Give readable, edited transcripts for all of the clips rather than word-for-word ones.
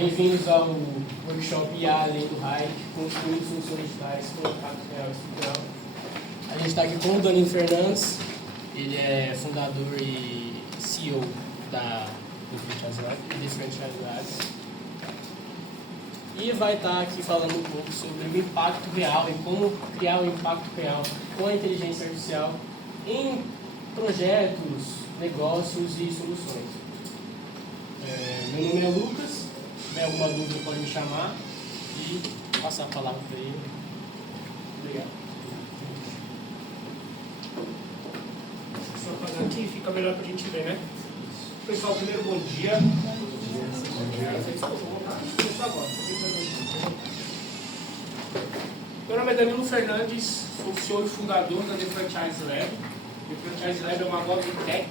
Bem-vindos ao workshop IA Além do Hype, construindo soluções digitais com impacto real e estrutural. A gente está aqui com o Danilo Fernandes, ele é fundador e CEO do Franchise Lab e de Franchise Labs. E vai estar aqui falando um pouco sobre o impacto real e como criar um impacto real com a inteligência artificial em projetos, negócios e soluções. Meu nome é Lucas, se tiver alguma dúvida pode me chamar e passar a palavra para ele. Obrigado. Só apagar aqui, fica melhor para a gente ver, né? Pessoal, primeiro bom dia. Bom dia. Meu nome é Danilo Fernandes, sou CEO e fundador da The Franchise Lab. The Franchise Lab é uma GovTech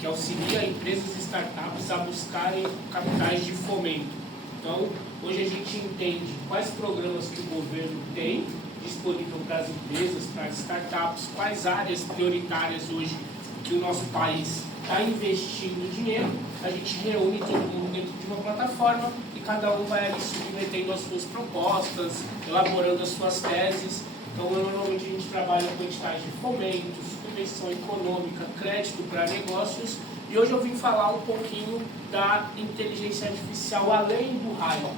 que auxilia empresas e startups a buscarem capitais de fomento. Então, hoje a gente entende quais programas que o governo tem disponível para as empresas, para as startups, quais áreas prioritárias hoje que o nosso país está investindo dinheiro. A gente reúne todo mundo dentro de uma plataforma e cada um vai ali submetendo as suas propostas, elaborando as suas teses. Então, normalmente a gente trabalha com editais de fomentos, subvenção econômica, crédito para negócios. E hoje eu vim falar um pouquinho da inteligência artificial além do hype.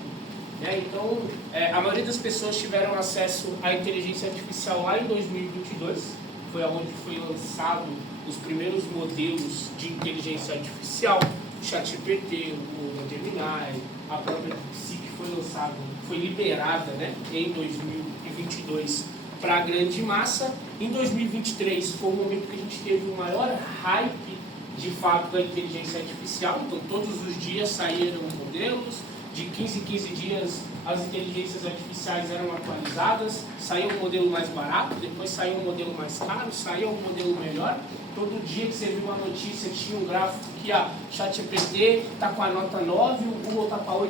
Então, a maioria das pessoas tiveram acesso à inteligência artificial lá em 2022, foi onde foi lançado os primeiros modelos de inteligência artificial, o ChatGPT, o Gemini, a própria DeepSeek foi liberada, em 2022 para a grande massa. Em 2023 foi o momento que a gente teve o maior hype de fato da inteligência artificial, então todos os dias saíram modelos, de 15 em 15 dias as inteligências artificiais eram atualizadas, saía um modelo mais barato, depois saía um modelo mais caro, saía um modelo melhor. Todo dia que você viu uma notícia tinha um gráfico que a ChatGPT está com a nota 9, o Google está com a 8.8,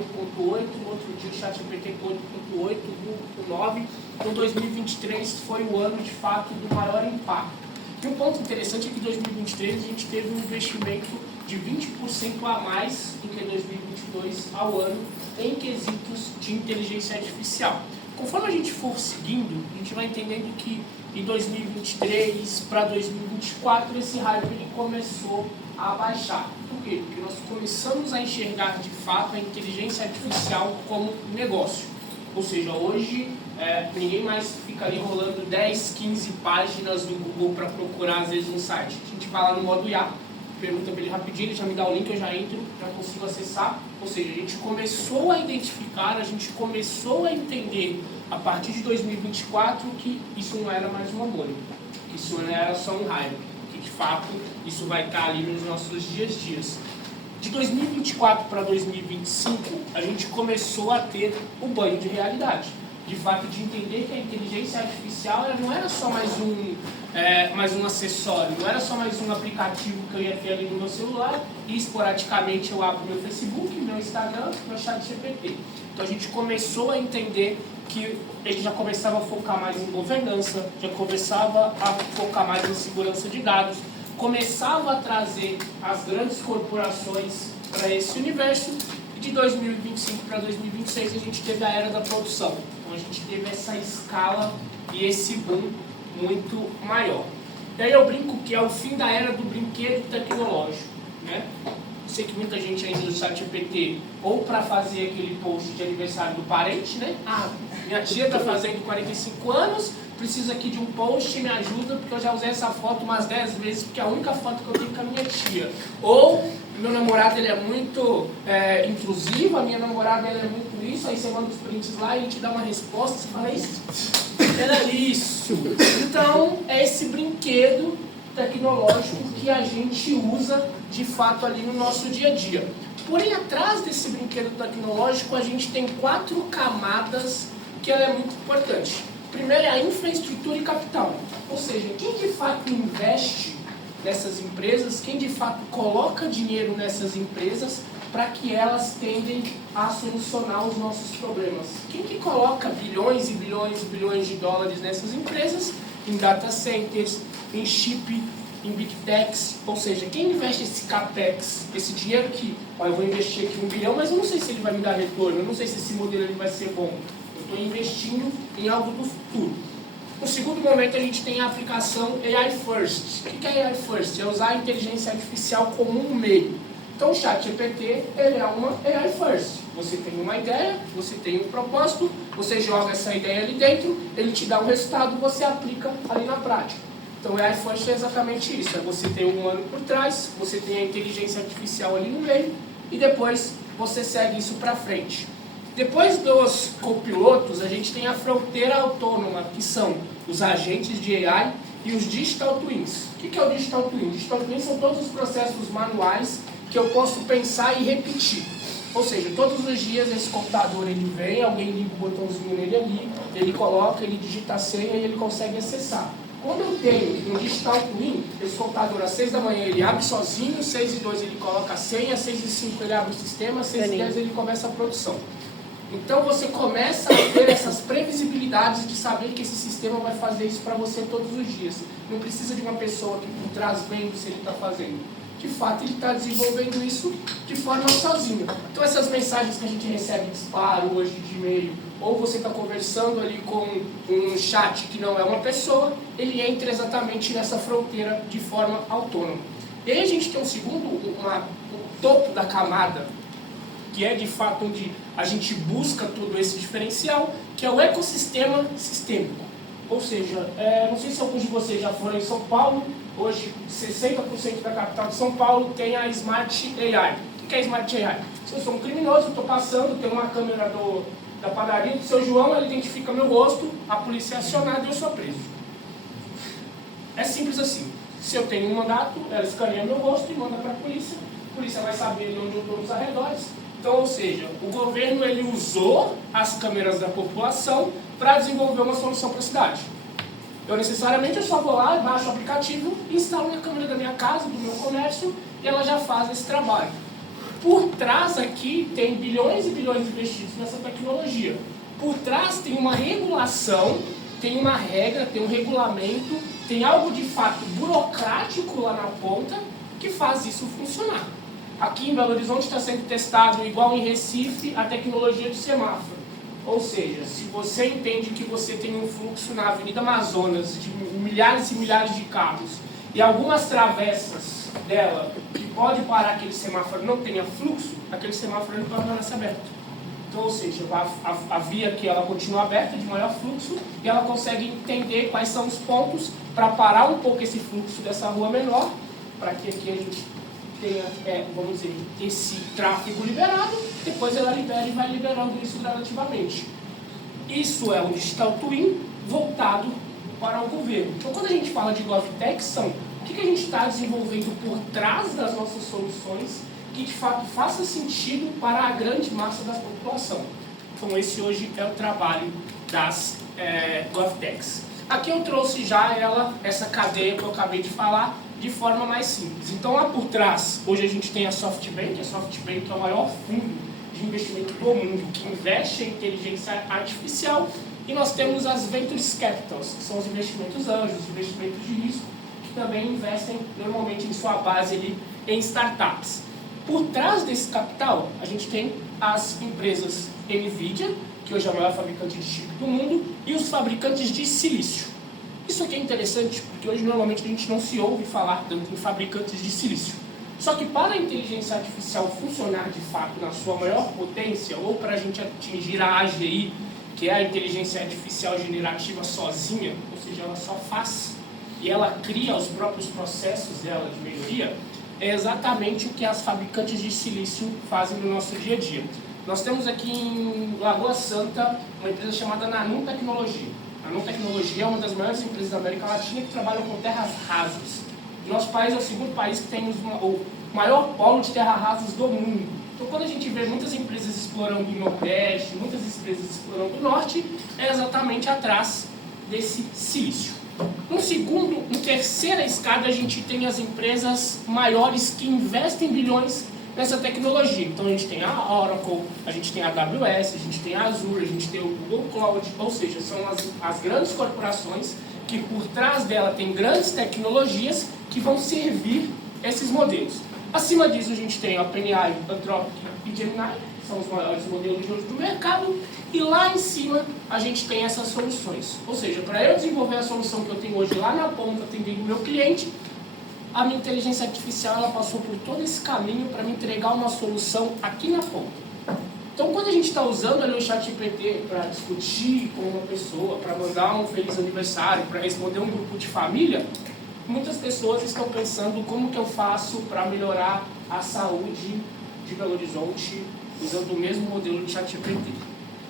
no outro dia o ChatGPT com 8.8, o Google com 9. Então 2023 foi o ano de fato do maior impacto. E um ponto interessante é que em 2023 a gente teve um investimento de 20% a mais do que 2022 ao ano em quesitos de inteligência artificial. Conforme a gente for seguindo, a gente vai entendendo que em 2023 para 2024 esse hype ele começou a baixar. Por quê? Porque nós começamos a enxergar de fato a inteligência artificial como negócio. Ou seja, hoje ninguém mais fica ali rolando 10, 15 páginas do Google para procurar às vezes um site. A gente vai lá no modo IA, pergunta para ele rapidinho, ele já me dá o link, eu já entro, já consigo acessar. Ou seja, a gente começou a identificar, a gente começou a entender a partir de 2024 que isso não era mais uma bolha, que isso não era só um hype, que de fato isso vai estar ali nos nossos dias. De 2024 para 2025, a gente começou a ter o banho de realidade. De fato, de entender que a inteligência artificial ela não era só mais um acessório, não era só mais um aplicativo que eu ia ter ali no meu celular e esporadicamente eu abro meu Facebook, meu Instagram, meu ChatGPT. Então a gente começou a entender que ele já começava a focar mais em governança, já começava a focar mais em segurança de dados, começava a trazer as grandes corporações para esse universo. E de 2025 para 2026 a gente teve a era da produção. Então a gente teve essa escala e esse boom muito maior. Daí eu brinco que é o fim da era do brinquedo tecnológico. Sei que muita gente ainda usa o ChatGPT ou para fazer aquele post de aniversário do parente, minha tia está fazendo 45 anos, preciso aqui de um post, me ajuda, porque eu já usei essa foto umas 10 vezes, porque é a única foto que eu tenho com a minha tia. Ou, meu namorado ele é muito intrusivo, a minha namorada ela é muito isso, aí você manda os prints lá e ele te dá uma resposta, você fala, isso, era isso. Então, é esse brinquedo tecnológico que a gente usa, de fato, ali no nosso dia a dia. Porém, atrás desse brinquedo tecnológico, a gente tem 4 camadas que ela é muito importante. Primeiro é a infraestrutura e capital, ou seja, quem de fato investe nessas empresas, quem de fato coloca dinheiro nessas empresas para que elas tendem a solucionar os nossos problemas. Quem que coloca bilhões e bilhões e bilhões de dólares nessas empresas, em data centers, em chip, em Big Techs, ou seja, quem investe esse CAPEX, esse dinheiro que, eu vou investir aqui 1 bilhão, mas eu não sei se ele vai me dar retorno, eu não sei se esse modelo ele vai ser bom. Eu estou investindo em algo do futuro. No segundo momento, a gente tem a aplicação AI First. O que é AI First? É usar a inteligência artificial como um meio. Então, o ChatGPT, ele é uma AI First. Você tem uma ideia, você tem um propósito, você joga essa ideia ali dentro, ele te dá um resultado, você aplica ali na prática. Então, AI First é exatamente isso. É você ter um humano por trás, você tem a inteligência artificial ali no meio, e depois você segue isso para frente. Depois dos copilotos, a gente tem a fronteira autônoma, que são os agentes de AI e os Digital Twins. O que é o Digital Twin? Digital Twins são todos os processos manuais que eu posso pensar e repetir. Ou seja, todos os dias esse computador ele vem, alguém liga o botãozinho nele ali, ele coloca, ele digita a senha e ele consegue acessar. Quando eu tenho um Digital Twin, esse computador às 6 da manhã ele abre sozinho, 6 e 2 ele coloca a senha, 6 e 5 ele abre o sistema, 6 e 10 ele começa a produção. Então você começa a ter essas previsibilidades de saber que esse sistema vai fazer isso para você todos os dias. Não precisa de uma pessoa que por trás vendo se ele está fazendo. De fato, ele está desenvolvendo isso de forma sozinho. Então essas mensagens que a gente recebe disparo hoje de e-mail, ou você está conversando ali com um chat que não é uma pessoa, ele entra exatamente nessa fronteira de forma autônoma. E aí a gente tem o topo da camada, que é de fato onde a gente busca todo esse diferencial, que é o ecossistema sistêmico. Ou seja, não sei se alguns de vocês já foram em São Paulo, hoje 60% da capital de São Paulo tem a Smart AI. O que é Smart AI? Se eu sou um criminoso, estou passando, tem uma câmera da padaria do seu João, ela identifica meu rosto, a polícia é acionada e eu sou preso. É simples assim. Se eu tenho um mandato, ela escaneia meu rosto e manda para a polícia vai saber onde eu estou nos arredores. Então, ou seja, o governo ele usou as câmeras da população para desenvolver uma solução para a cidade. Eu necessariamente só vou lá, baixo o aplicativo, instalo minha câmera da minha casa, do meu comércio, e ela já faz esse trabalho. Por trás aqui tem bilhões e bilhões investidos nessa tecnologia. Por trás tem uma regulação, tem uma regra, tem um regulamento, tem algo de fato burocrático lá na ponta que faz isso funcionar. Aqui em Belo Horizonte está sendo testado, igual em Recife, a tecnologia de semáforo. Ou seja, se você entende que você tem um fluxo na Avenida Amazonas de milhares e milhares de carros e algumas travessas dela que pode parar aquele semáforo não tenha fluxo, aquele semáforo não permanece aberto. Então, ou seja, a via que ela continua aberta de maior fluxo e ela consegue entender quais são os pontos para parar um pouco esse fluxo dessa rua menor, para que aqui a gente tenha, vamos dizer, esse tráfego liberado, depois ela libera e vai liberando isso gradativamente. Isso é o Digital Twin voltado para o governo. Então, quando a gente fala de GovTech, são o que a gente está desenvolvendo por trás das nossas soluções que de fato faça sentido para a grande massa da população. Então, esse hoje é o trabalho das GovTechs. Aqui eu trouxe já essa cadeia que eu acabei de falar, de forma mais simples. Então, lá por trás, hoje a gente tem a SoftBank. A SoftBank é o maior fundo de investimento do mundo que investe em inteligência artificial. E nós temos as Ventures Capitals, que são os investimentos anjos, os investimentos de risco, que também investem normalmente em sua base ali, em startups. Por trás desse capital, a gente tem as empresas NVIDIA, que hoje é a maior fabricante de chip do mundo, e os fabricantes de silício. Isso aqui é interessante porque hoje normalmente a gente não se ouve falar tanto em fabricantes de silício. Só que para a inteligência artificial funcionar de fato na sua maior potência, ou para a gente atingir a AGI, que é a inteligência artificial generativa sozinha, ou seja, ela só faz e ela cria os próprios processos dela de melhoria, é exatamente o que as fabricantes de silício fazem no nosso dia a dia. Nós temos aqui em Lagoa Santa uma empresa chamada Nanotecnologia. A Nanotecnologia é uma das maiores empresas da América Latina que trabalham com terras rasas. Nosso país é o segundo país que tem o maior polo de terras rasas do mundo. Então, quando a gente vê muitas empresas explorando o Nordeste, muitas empresas explorando o Norte, é exatamente atrás desse silício. Em terceira escada, a gente tem as empresas maiores que investem bilhões nessa tecnologia. Então, a gente tem a Oracle, a gente tem a AWS, a gente tem a Azure, a gente tem o Google Cloud, ou seja, são as grandes corporações que por trás dela tem grandes tecnologias que vão servir esses modelos. Acima disso, a gente tem a OpenAI, Anthropic e Gemini, que são os maiores modelos de hoje do mercado, e lá em cima a gente tem essas soluções. Ou seja, para eu desenvolver a solução que eu tenho hoje lá na ponta, atendendo o meu cliente, a minha inteligência artificial ela passou por todo esse caminho para me entregar uma solução aqui na ponta. Então, quando a gente está usando ali o ChatGPT para discutir com uma pessoa, para mandar um feliz aniversário, para responder um grupo de família, muitas pessoas estão pensando como que eu faço para melhorar a saúde de Belo Horizonte usando o mesmo modelo de ChatGPT.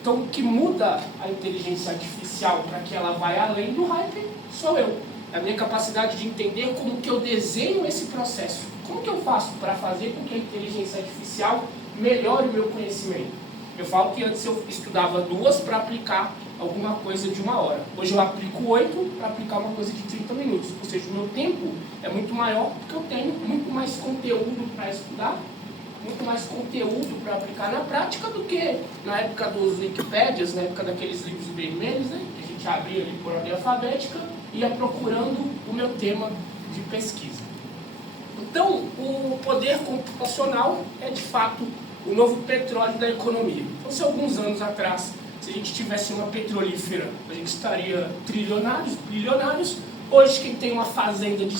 Então, o que muda a inteligência artificial para que ela vá além do hype sou eu. É a minha capacidade de entender como que eu desenho esse processo. Como que eu faço para fazer com que a inteligência artificial melhore o meu conhecimento? Eu falo que antes eu estudava 2 para aplicar alguma coisa de 1 hora. Hoje eu aplico 8 para aplicar uma coisa de 30 minutos. Ou seja, o meu tempo é muito maior porque eu tenho muito mais conteúdo para estudar, muito mais conteúdo para aplicar na prática do que na época dos Wikipédias, na época daqueles livros vermelhos, né, que a gente abria ali por ordem alfabética e ia procurando o meu tema de pesquisa. Então, o poder computacional é de fato o novo petróleo da economia. Então, se alguns anos atrás, se a gente tivesse uma petrolífera, a gente estaria trilionários, bilionários. Hoje, quem tem uma fazenda de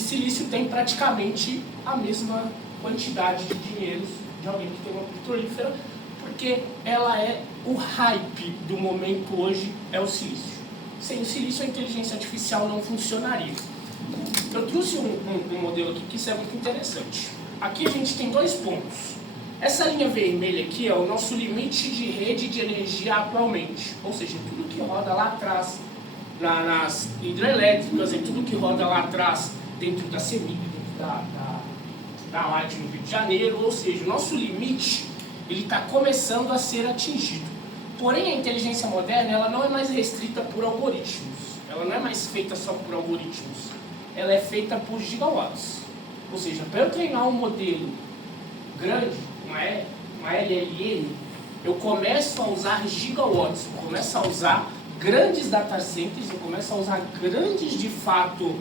silício tem praticamente a mesma quantidade de dinheiros de alguém que tem uma petrolífera, porque ela é o hype do momento hoje, é o silício. Sem o silício, a inteligência artificial não funcionaria. Eu trouxe um modelo aqui que isso é muito interessante. Aqui a gente tem 2 pontos. Essa linha vermelha aqui é o nosso limite de rede de energia atualmente. Ou seja, tudo que roda lá atrás nas hidrelétricas e tudo que roda lá atrás dentro da CEMIG, dentro da Light no Rio de Janeiro. Ou seja, o nosso limite ele está começando a ser atingido. Porém, a inteligência moderna ela não é mais restrita por algoritmos. Ela não é mais feita só por algoritmos. Ela é feita por gigawatts. Ou seja, para eu treinar um modelo grande, uma LLM, eu começo a usar gigawatts, eu começo a usar grandes data centers, eu começo a usar grandes, de fato,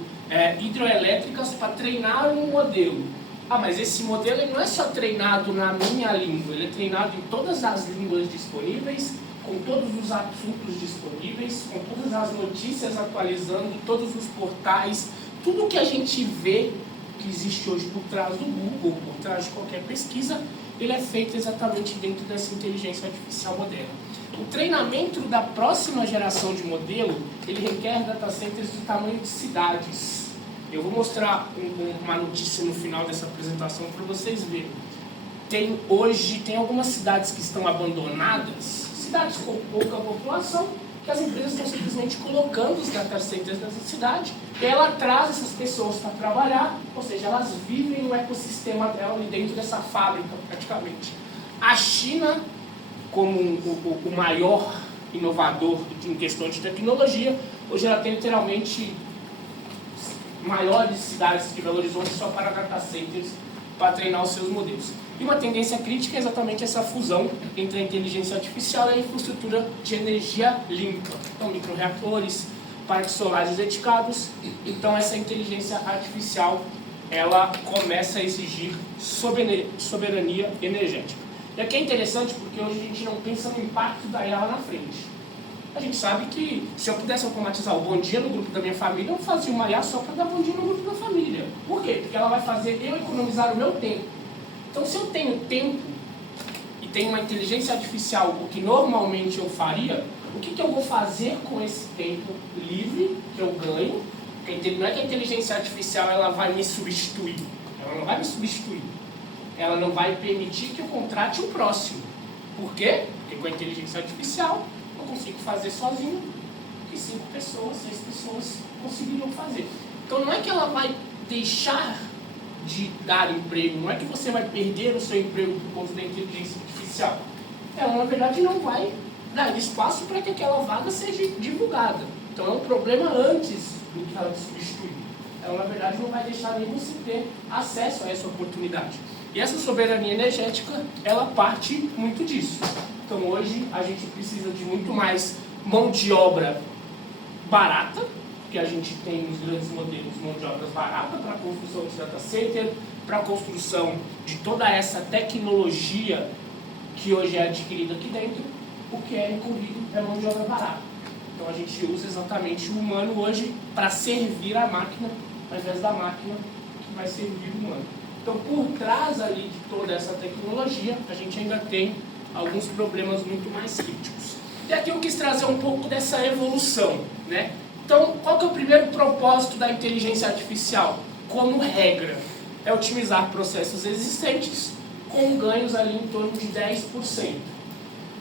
hidroelétricas para treinar um modelo. Ah, mas esse modelo ele não é só treinado na minha língua, ele é treinado em todas as línguas disponíveis, com todos os assuntos disponíveis, com todas as notícias atualizando, todos os portais, tudo que a gente vê que existe hoje por trás do Google, por trás de qualquer pesquisa, ele é feito exatamente dentro dessa inteligência artificial moderna. O treinamento da próxima geração de modelo, ele requer data centers do tamanho de cidades. Eu vou mostrar uma notícia no final dessa apresentação para vocês verem. Hoje tem algumas cidades que estão abandonadas, cidades com pouca população, que as empresas estão simplesmente colocando os data centers nessa cidade, e ela traz essas pessoas para trabalhar, ou seja, elas vivem no ecossistema dela ali dentro dessa fábrica, praticamente. A China, como o maior inovador em questão de tecnologia, hoje ela tem literalmente maiores cidades de Belo Horizonte só para data centers para treinar os seus modelos. E uma tendência crítica é exatamente essa fusão entre a inteligência artificial e a infraestrutura de energia limpa. Então, microreatores, parques solares dedicados. Então, essa inteligência artificial, ela começa a exigir soberania energética. E aqui é interessante porque hoje a gente não pensa no impacto da IA lá na frente. A gente sabe que se eu pudesse automatizar o bom dia no grupo da minha família, eu fazia uma IA só para dar bom dia no grupo da família. Por quê? Porque ela vai fazer eu economizar o meu tempo. Então, se eu tenho tempo e tenho uma inteligência artificial, o que normalmente eu faria, o que eu vou fazer com esse tempo livre que eu ganho? Porque não é que a inteligência artificial ela vai me substituir. Ela não vai me substituir. Ela não vai permitir que eu contrate um próximo. Por quê? Porque com a inteligência artificial eu consigo fazer sozinho o que 5 pessoas, 6 pessoas conseguiriam fazer. Então, não é que ela vai deixar de dar emprego, não é que você vai perder o seu emprego por conta da inteligência artificial. Ela, na verdade, não vai dar espaço para que aquela vaga seja divulgada. Então, é um problema antes do que ela te substituir. Ela, na verdade, não vai deixar nem você ter acesso a essa oportunidade. E essa soberania energética, ela parte muito disso. Então, hoje, a gente precisa de muito mais mão de obra barata, porque a gente tem os grandes modelos de mão de obras barata para a construção de data center, para a construção de toda essa tecnologia que hoje é adquirida aqui dentro, o que é recolhido é mão de obra barata. Então a gente usa exatamente o humano hoje para servir a máquina, ao invés da máquina que vai servir o humano. Então por trás ali de toda essa tecnologia, a gente ainda tem alguns problemas muito mais críticos. E aqui eu quis trazer um pouco dessa evolução, né? Então, qual que é o primeiro propósito da inteligência artificial? Como regra, é otimizar processos existentes com ganhos ali em torno de 10%.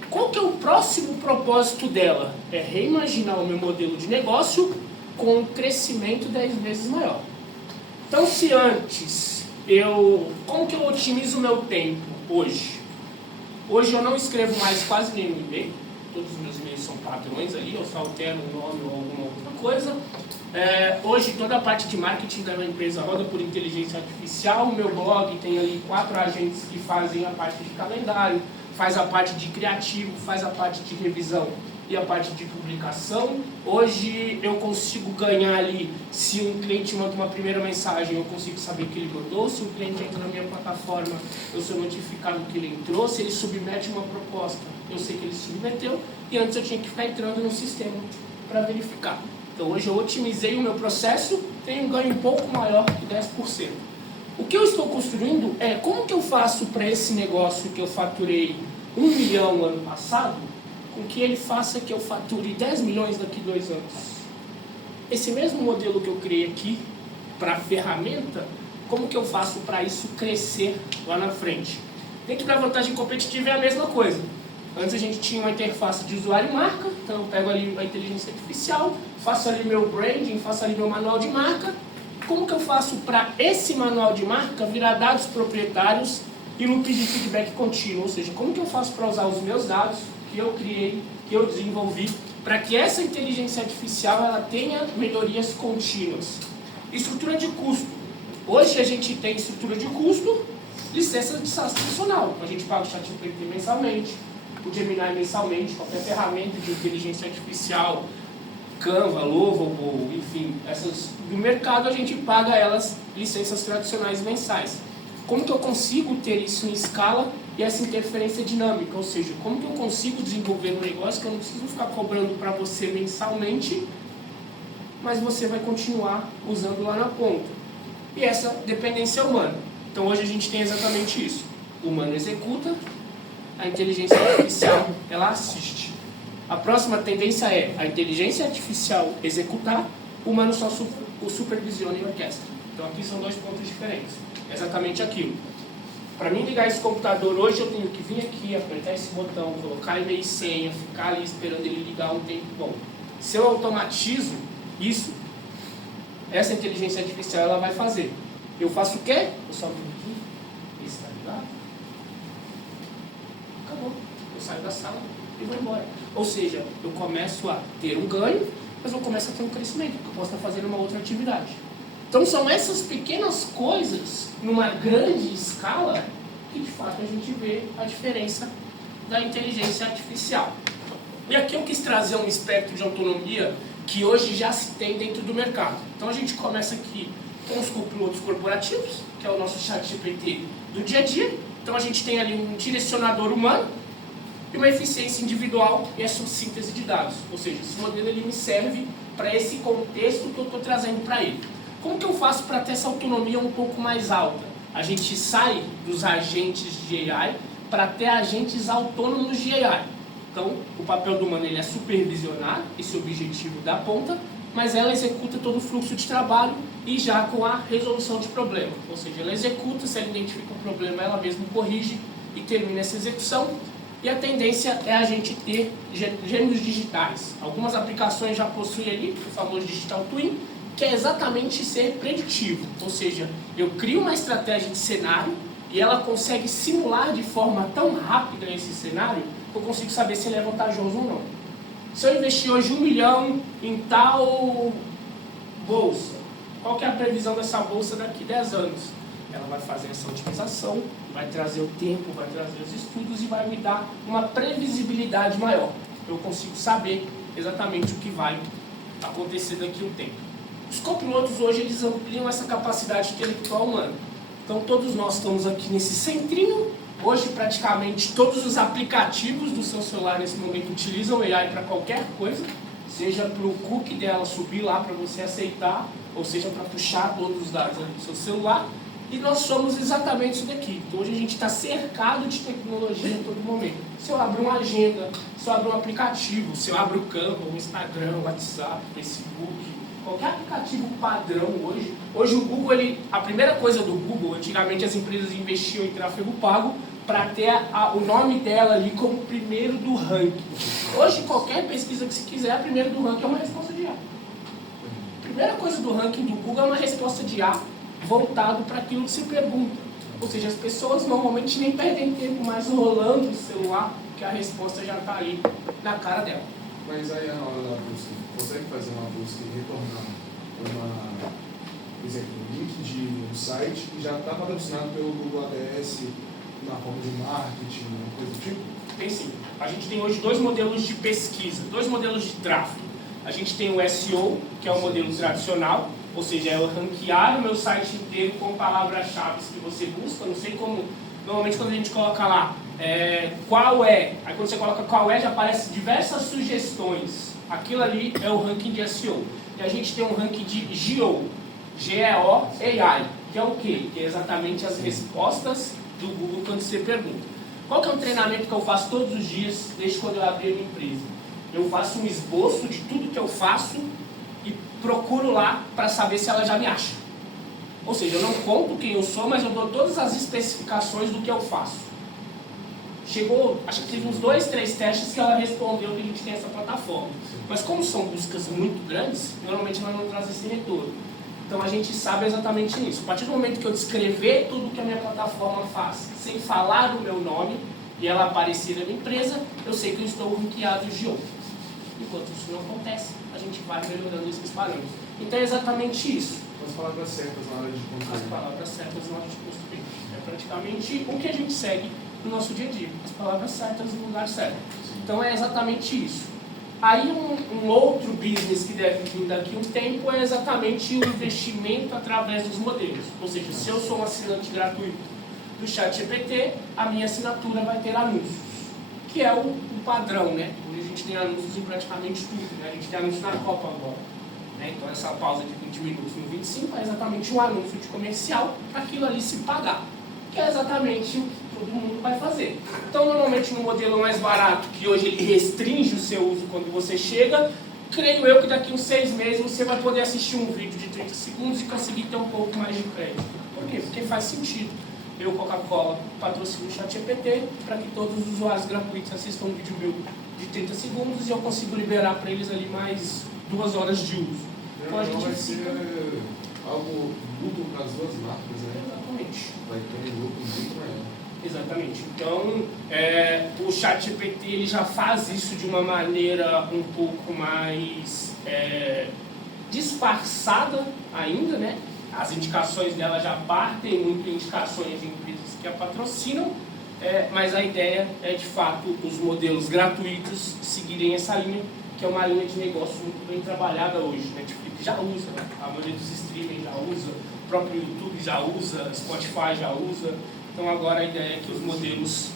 Qual que é o próximo propósito dela? É reimaginar o meu modelo de negócio com um crescimento 10 vezes maior. Então, se antes como que eu otimizo o meu tempo hoje? Hoje eu não escrevo mais quase nenhum e-mail, todos os meus e-mails são padrões ali, eu só altero um nome ou alguma outra coisa. Hoje toda a parte de marketing da minha empresa roda por inteligência artificial, o meu blog tem ali 4 agentes que fazem a parte de calendário, faz a parte de criativo, faz a parte de revisão e a parte de publicação. Hoje eu consigo ganhar ali, se um cliente manda uma primeira mensagem, eu consigo saber que ele mandou. Se o cliente entra na minha plataforma, eu sou notificado que ele entrou. Se ele submete uma proposta, eu sei que ele submeteu. E antes eu tinha que ficar entrando no sistema para verificar. Então hoje eu otimizei o meu processo, tenho um ganho um pouco maior que 10%. O que eu estou construindo é como que eu faço para esse negócio que eu faturei 1 milhão ano passado, com que ele faça que eu fature 10 milhões daqui a 2 anos. Esse mesmo modelo que eu criei aqui para a ferramenta, como que eu faço para isso crescer lá na frente? Dentro da vantagem competitiva é a mesma coisa. Antes a gente tinha uma interface de usuário e marca, então eu pego ali a inteligência artificial, faço ali meu branding, faço ali meu manual de marca. Como que eu faço para esse manual de marca virar dados proprietários e loops de feedback contínuo? Ou seja, como que eu faço para usar os meus dados que eu criei, que eu desenvolvi, para que essa inteligência artificial ela tenha melhorias contínuas? Estrutura de custo. Hoje a gente tem estrutura de custo, licença de SaaS funcional. A gente paga o ChatGPT mensalmente, o Gemini mensalmente, qualquer ferramenta de inteligência artificial, Canva, Lovable, enfim, essas do mercado a gente paga elas licenças tradicionais mensais. Como que eu consigo ter isso em escala e essa interferência dinâmica? Ou seja, como que eu consigo desenvolver um negócio que eu não preciso ficar cobrando para você mensalmente, mas você vai continuar usando lá na ponta? E essa dependência humana. Então hoje a gente tem exatamente isso. O humano executa, a inteligência artificial ela assiste. A próxima tendência é a inteligência artificial executar, o humano só o supervisiona e orquestra. Então aqui são 2 pontos diferentes. É exatamente aquilo. Para mim ligar esse computador hoje, eu tenho que vir aqui, apertar esse botão, colocar e-mail e senha, ficar ali esperando ele ligar um tempo bom. Se eu automatizo isso, essa inteligência artificial ela vai fazer. Eu faço o quê? Eu só venho aqui, esse está ligado? Acabou. Eu saio da sala e vou embora. Ou seja, eu começo a ter um ganho, mas eu começo a ter um crescimento, porque eu posso estar fazendo uma outra atividade. Então são essas pequenas coisas, numa grande escala, que de fato a gente vê a diferença da inteligência artificial. E aqui eu quis trazer um espectro de autonomia que hoje já se tem dentro do mercado. Então a gente começa aqui com os copilotos corporativos, que é o nosso ChatGPT do dia a dia. Então a gente tem ali um direcionador humano e uma eficiência individual e a sua síntese de dados. Ou seja, esse modelo ele me serve para esse contexto que eu estou trazendo para ele. Como que eu faço para ter essa autonomia um pouco mais alta? A gente sai dos agentes de AI para ter agentes autônomos de AI. Então, o papel do humano ele é supervisionar esse objetivo da ponta, mas ela executa todo o fluxo de trabalho e já com a resolução de problema. Ou seja, ela executa, se ela identifica um problema, ela mesma corrige e termina essa execução. E a tendência é a gente ter gêmeos digitais. Algumas aplicações já possuem ali o famoso Digital Twin, que é exatamente ser preditivo. Ou seja, eu crio uma estratégia de cenário e ela consegue simular de forma tão rápida esse cenário que eu consigo saber se ele é vantajoso ou não. Se eu investir hoje 1 milhão em tal bolsa, qual que é a previsão dessa bolsa daqui a 10 anos? Ela vai fazer essa otimização, vai trazer o tempo, vai trazer os estudos e vai me dar uma previsibilidade maior. Eu consigo saber exatamente o que vai acontecer daqui a um tempo. Os copilotos hoje eles ampliam essa capacidade intelectual humana. Então todos nós estamos aqui nesse centrinho. Hoje praticamente todos os aplicativos do seu celular nesse momento utilizam AI para qualquer coisa, seja para o cookie dela subir lá para você aceitar, ou seja para puxar todos os dados do seu celular. E nós somos exatamente isso daqui. Então hoje a gente está cercado de tecnologia em todo momento. Se eu abro uma agenda, se eu abro um aplicativo, se eu abro o Canva, o Instagram, o WhatsApp, o Facebook, qualquer aplicativo padrão hoje. Hoje o Google, a primeira coisa do Google, antigamente as empresas investiam em tráfego pago para ter o nome dela ali como primeiro do ranking. Hoje qualquer pesquisa que se quiser, a primeira do ranking é uma resposta de A. A primeira coisa do ranking do Google é uma resposta de A voltado para aquilo que se pergunta. Ou seja, as pessoas normalmente nem perdem tempo mais rolando o celular, porque a resposta já está ali na cara dela. Mas aí na hora da busca, consegue fazer uma busca e retornar por exemplo, um link de um site que já está patrocinado pelo Google ADS na forma de marketing, uma coisa do tipo? Tem sim. A gente tem hoje dois modelos de pesquisa, dois modelos de tráfego. A gente tem o SEO, que é o modelo tradicional, ou seja, é eu ranquear o meu site inteiro com palavras-chave que você busca. Não sei como, normalmente quando a gente coloca lá, qual é, aí quando você coloca qual é, já aparece diversas sugestões. Aquilo ali é o ranking de SEO. E a gente tem um ranking de GEO, G-E-O-AI, que é o quê? Que é exatamente as respostas do Google quando você pergunta. Qual que é um treinamento que eu faço todos os dias, desde quando eu abri a minha empresa? Eu faço um esboço de tudo que eu faço e procuro lá para saber se ela já me acha. Ou seja, eu não conto quem eu sou, mas eu dou todas as especificações do que eu faço. Chegou, acho que teve uns 2, 3 testes que ela respondeu que a gente tem essa plataforma. Mas como são buscas muito grandes, normalmente ela não traz esse retorno. Então a gente sabe exatamente isso. A partir do momento que eu descrever tudo que a minha plataforma faz, sem falar o meu nome, e ela aparecer na minha empresa, eu sei que eu estou ranqueado de outro. Enquanto isso não acontece, a gente vai melhorando esses parâmetros. Então é exatamente isso. As palavras certas na hora de construir. As palavras certas na hora de construir. É praticamente o que a gente segue no nosso dia a dia. As palavras certas no lugar certo. Então é exatamente isso. Aí um outro business que deve vir daqui a um tempo é exatamente o investimento através dos modelos. Ou seja, se eu sou um assinante gratuito do ChatGPT, a minha assinatura vai ter anúncios, que é o padrão, né? Hoje a gente tem anúncios em praticamente tudo, né? A gente tem anúncio na Copa agora, né? Então essa pausa de 20 minutos no 25 é exatamente um anúncio de comercial para aquilo ali se pagar, que é exatamente o que todo mundo vai fazer. Então normalmente no modelo mais barato, que hoje ele restringe o seu uso quando você chega, creio eu que daqui uns 6 meses você vai poder assistir um vídeo de 30 segundos e conseguir ter um pouco mais de crédito. Por quê? Porque faz sentido. Eu, Coca-Cola, patrocino o ChatGPT para que todos os usuários gratuitos assistam um vídeo meu de 30 segundos e eu consigo liberar para eles ali mais 2 horas de uso. Então a gente vai ser algo mútuo para as duas marcas, né? Exatamente. Vai ter um lucro muito maior. Exatamente. Então, o ChatGPT ele já faz isso de uma maneira um pouco mais disfarçada ainda, né? As indicações dela já partem muito em indicações de empresas que a patrocinam, mas a ideia é, de fato, os modelos gratuitos seguirem essa linha, que é uma linha de negócio muito bem trabalhada hoje. Netflix já usa, a maioria dos streaming já usa, o próprio YouTube já usa, Spotify já usa. Então agora a ideia é que os modelos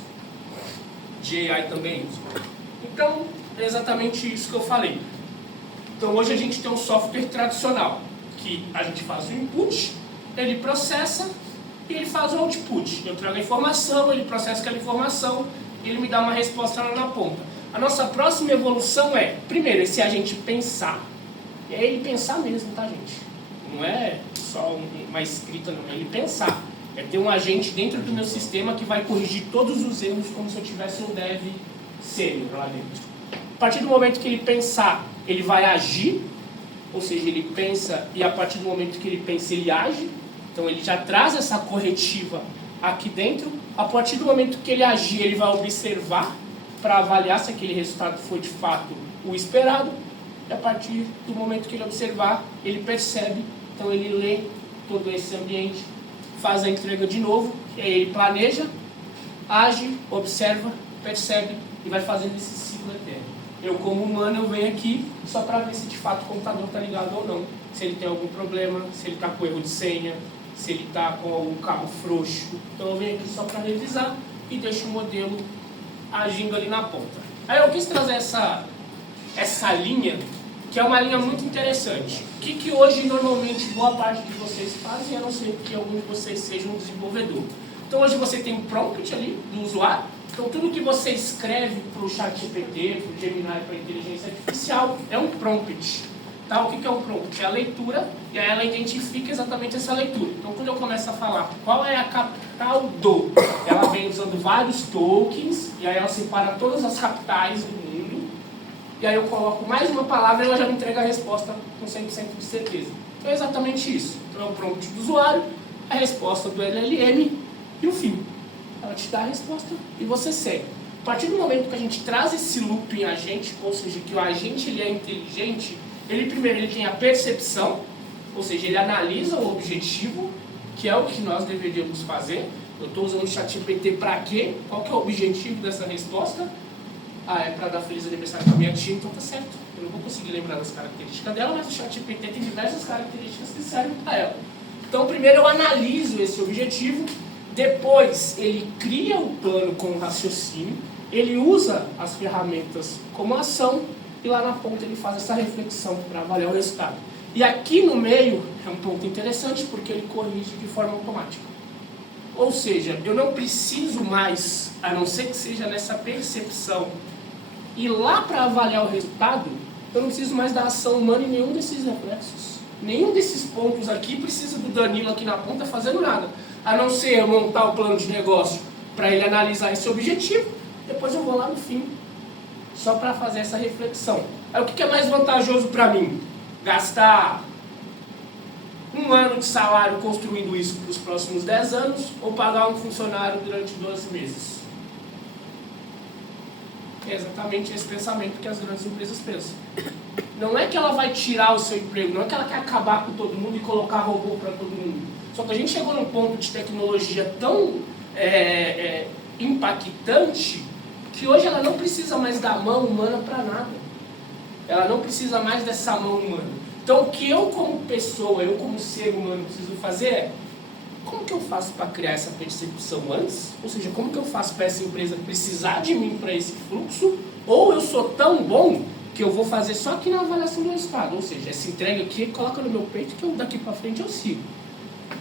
de AI também usam. Então, é exatamente isso que eu falei. Então hoje a gente tem um software tradicional, que a gente faz o input, ele processa e ele faz o output. Eu trago a informação, ele processa aquela informação e ele me dá uma resposta lá na ponta. A nossa próxima evolução primeiro, se a gente pensar. E é ele pensar mesmo, tá, gente? Não é só uma escrita, não. É ele pensar. É ter um agente dentro do meu sistema que vai corrigir todos os erros como se eu tivesse um dev sênior lá dentro. A partir do momento que ele pensar, ele vai agir. Ou seja, ele pensa e a partir do momento que ele pensa, ele age. Então ele já traz essa corretiva aqui dentro. A partir do momento que ele agir, ele vai observar para avaliar se aquele resultado foi de fato o esperado. E a partir do momento que ele observar, ele percebe. Então ele lê todo esse ambiente, faz a entrega de novo, e aí ele planeja, age, observa, percebe e vai fazendo esse ciclo eterno. Eu, como humano, eu venho aqui só para ver se de fato o computador está ligado ou não. Se ele tem algum problema, se ele está com erro de senha, se ele está com algum cabo frouxo. Então eu venho aqui só para revisar e deixo o modelo agindo ali na ponta. Aí eu quis trazer essa linha, que é uma linha muito interessante. O que hoje normalmente boa parte de vocês fazem, a não ser que algum de vocês seja um desenvolvedor. Então hoje você tem um prompt ali do usuário. Então tudo que você escreve para o ChatGPT, para o Gemini, para a inteligência artificial, é um prompt. Tá? O que é um prompt? É a leitura, e aí ela identifica exatamente essa leitura. Então quando eu começo a falar qual é a capital do, ela vem usando vários tokens, e aí ela separa todas as capitais do mundo, e aí eu coloco mais uma palavra e ela já me entrega a resposta com 100% de certeza. Então é exatamente isso. Então é o prompt do usuário, a resposta do LLM e o fim. Ela te dá a resposta e você segue. A partir do momento que a gente traz esse loop em agente, ou seja, que o agente ele é inteligente, ele primeiro ele tem a percepção, ou seja, ele analisa o objetivo, que é o que nós deveríamos fazer. Eu estou usando o ChatGPT para quê? Qual que é o objetivo dessa resposta? Ah, é para dar feliz aniversário para minha tia, então tá certo. Eu não vou conseguir lembrar das características dela, mas o ChatGPT tem diversas características que servem para ela. Então primeiro eu analiso esse objetivo, depois ele cria o plano com o raciocínio, ele usa as ferramentas como ação e lá na ponta ele faz essa reflexão para avaliar o resultado. E aqui no meio é um ponto interessante porque ele corrige de forma automática. Ou seja, eu não preciso mais, a não ser que seja nessa percepção, ir lá para avaliar o resultado, eu não preciso mais da ação humana em nenhum desses reflexos. Nenhum desses pontos aqui precisa do Danilo aqui na ponta fazendo nada. A não ser eu montar o plano de negócio para ele analisar esse objetivo, depois eu vou lá no fim, só para fazer essa reflexão. Aí o que é mais vantajoso para mim? Gastar 1 ano de salário construindo isso para os próximos 10 anos ou pagar um funcionário durante 12 meses? É exatamente esse pensamento que as grandes empresas pensam. Não é que ela vai tirar o seu emprego, não é que ela quer acabar com todo mundo e colocar robô para todo mundo. Só que a gente chegou num ponto de tecnologia tão impactante que hoje ela não precisa mais da mão humana para nada. Ela não precisa mais dessa mão humana. Então o que eu como pessoa, eu como ser humano preciso fazer é como que eu faço para criar essa percepção antes? Ou seja, como que eu faço para essa empresa precisar de mim para esse fluxo? Ou eu sou tão bom que eu vou fazer só aqui na avaliação do resultado. Ou seja, essa entrega aqui coloca no meu peito que eu, daqui para frente eu sigo.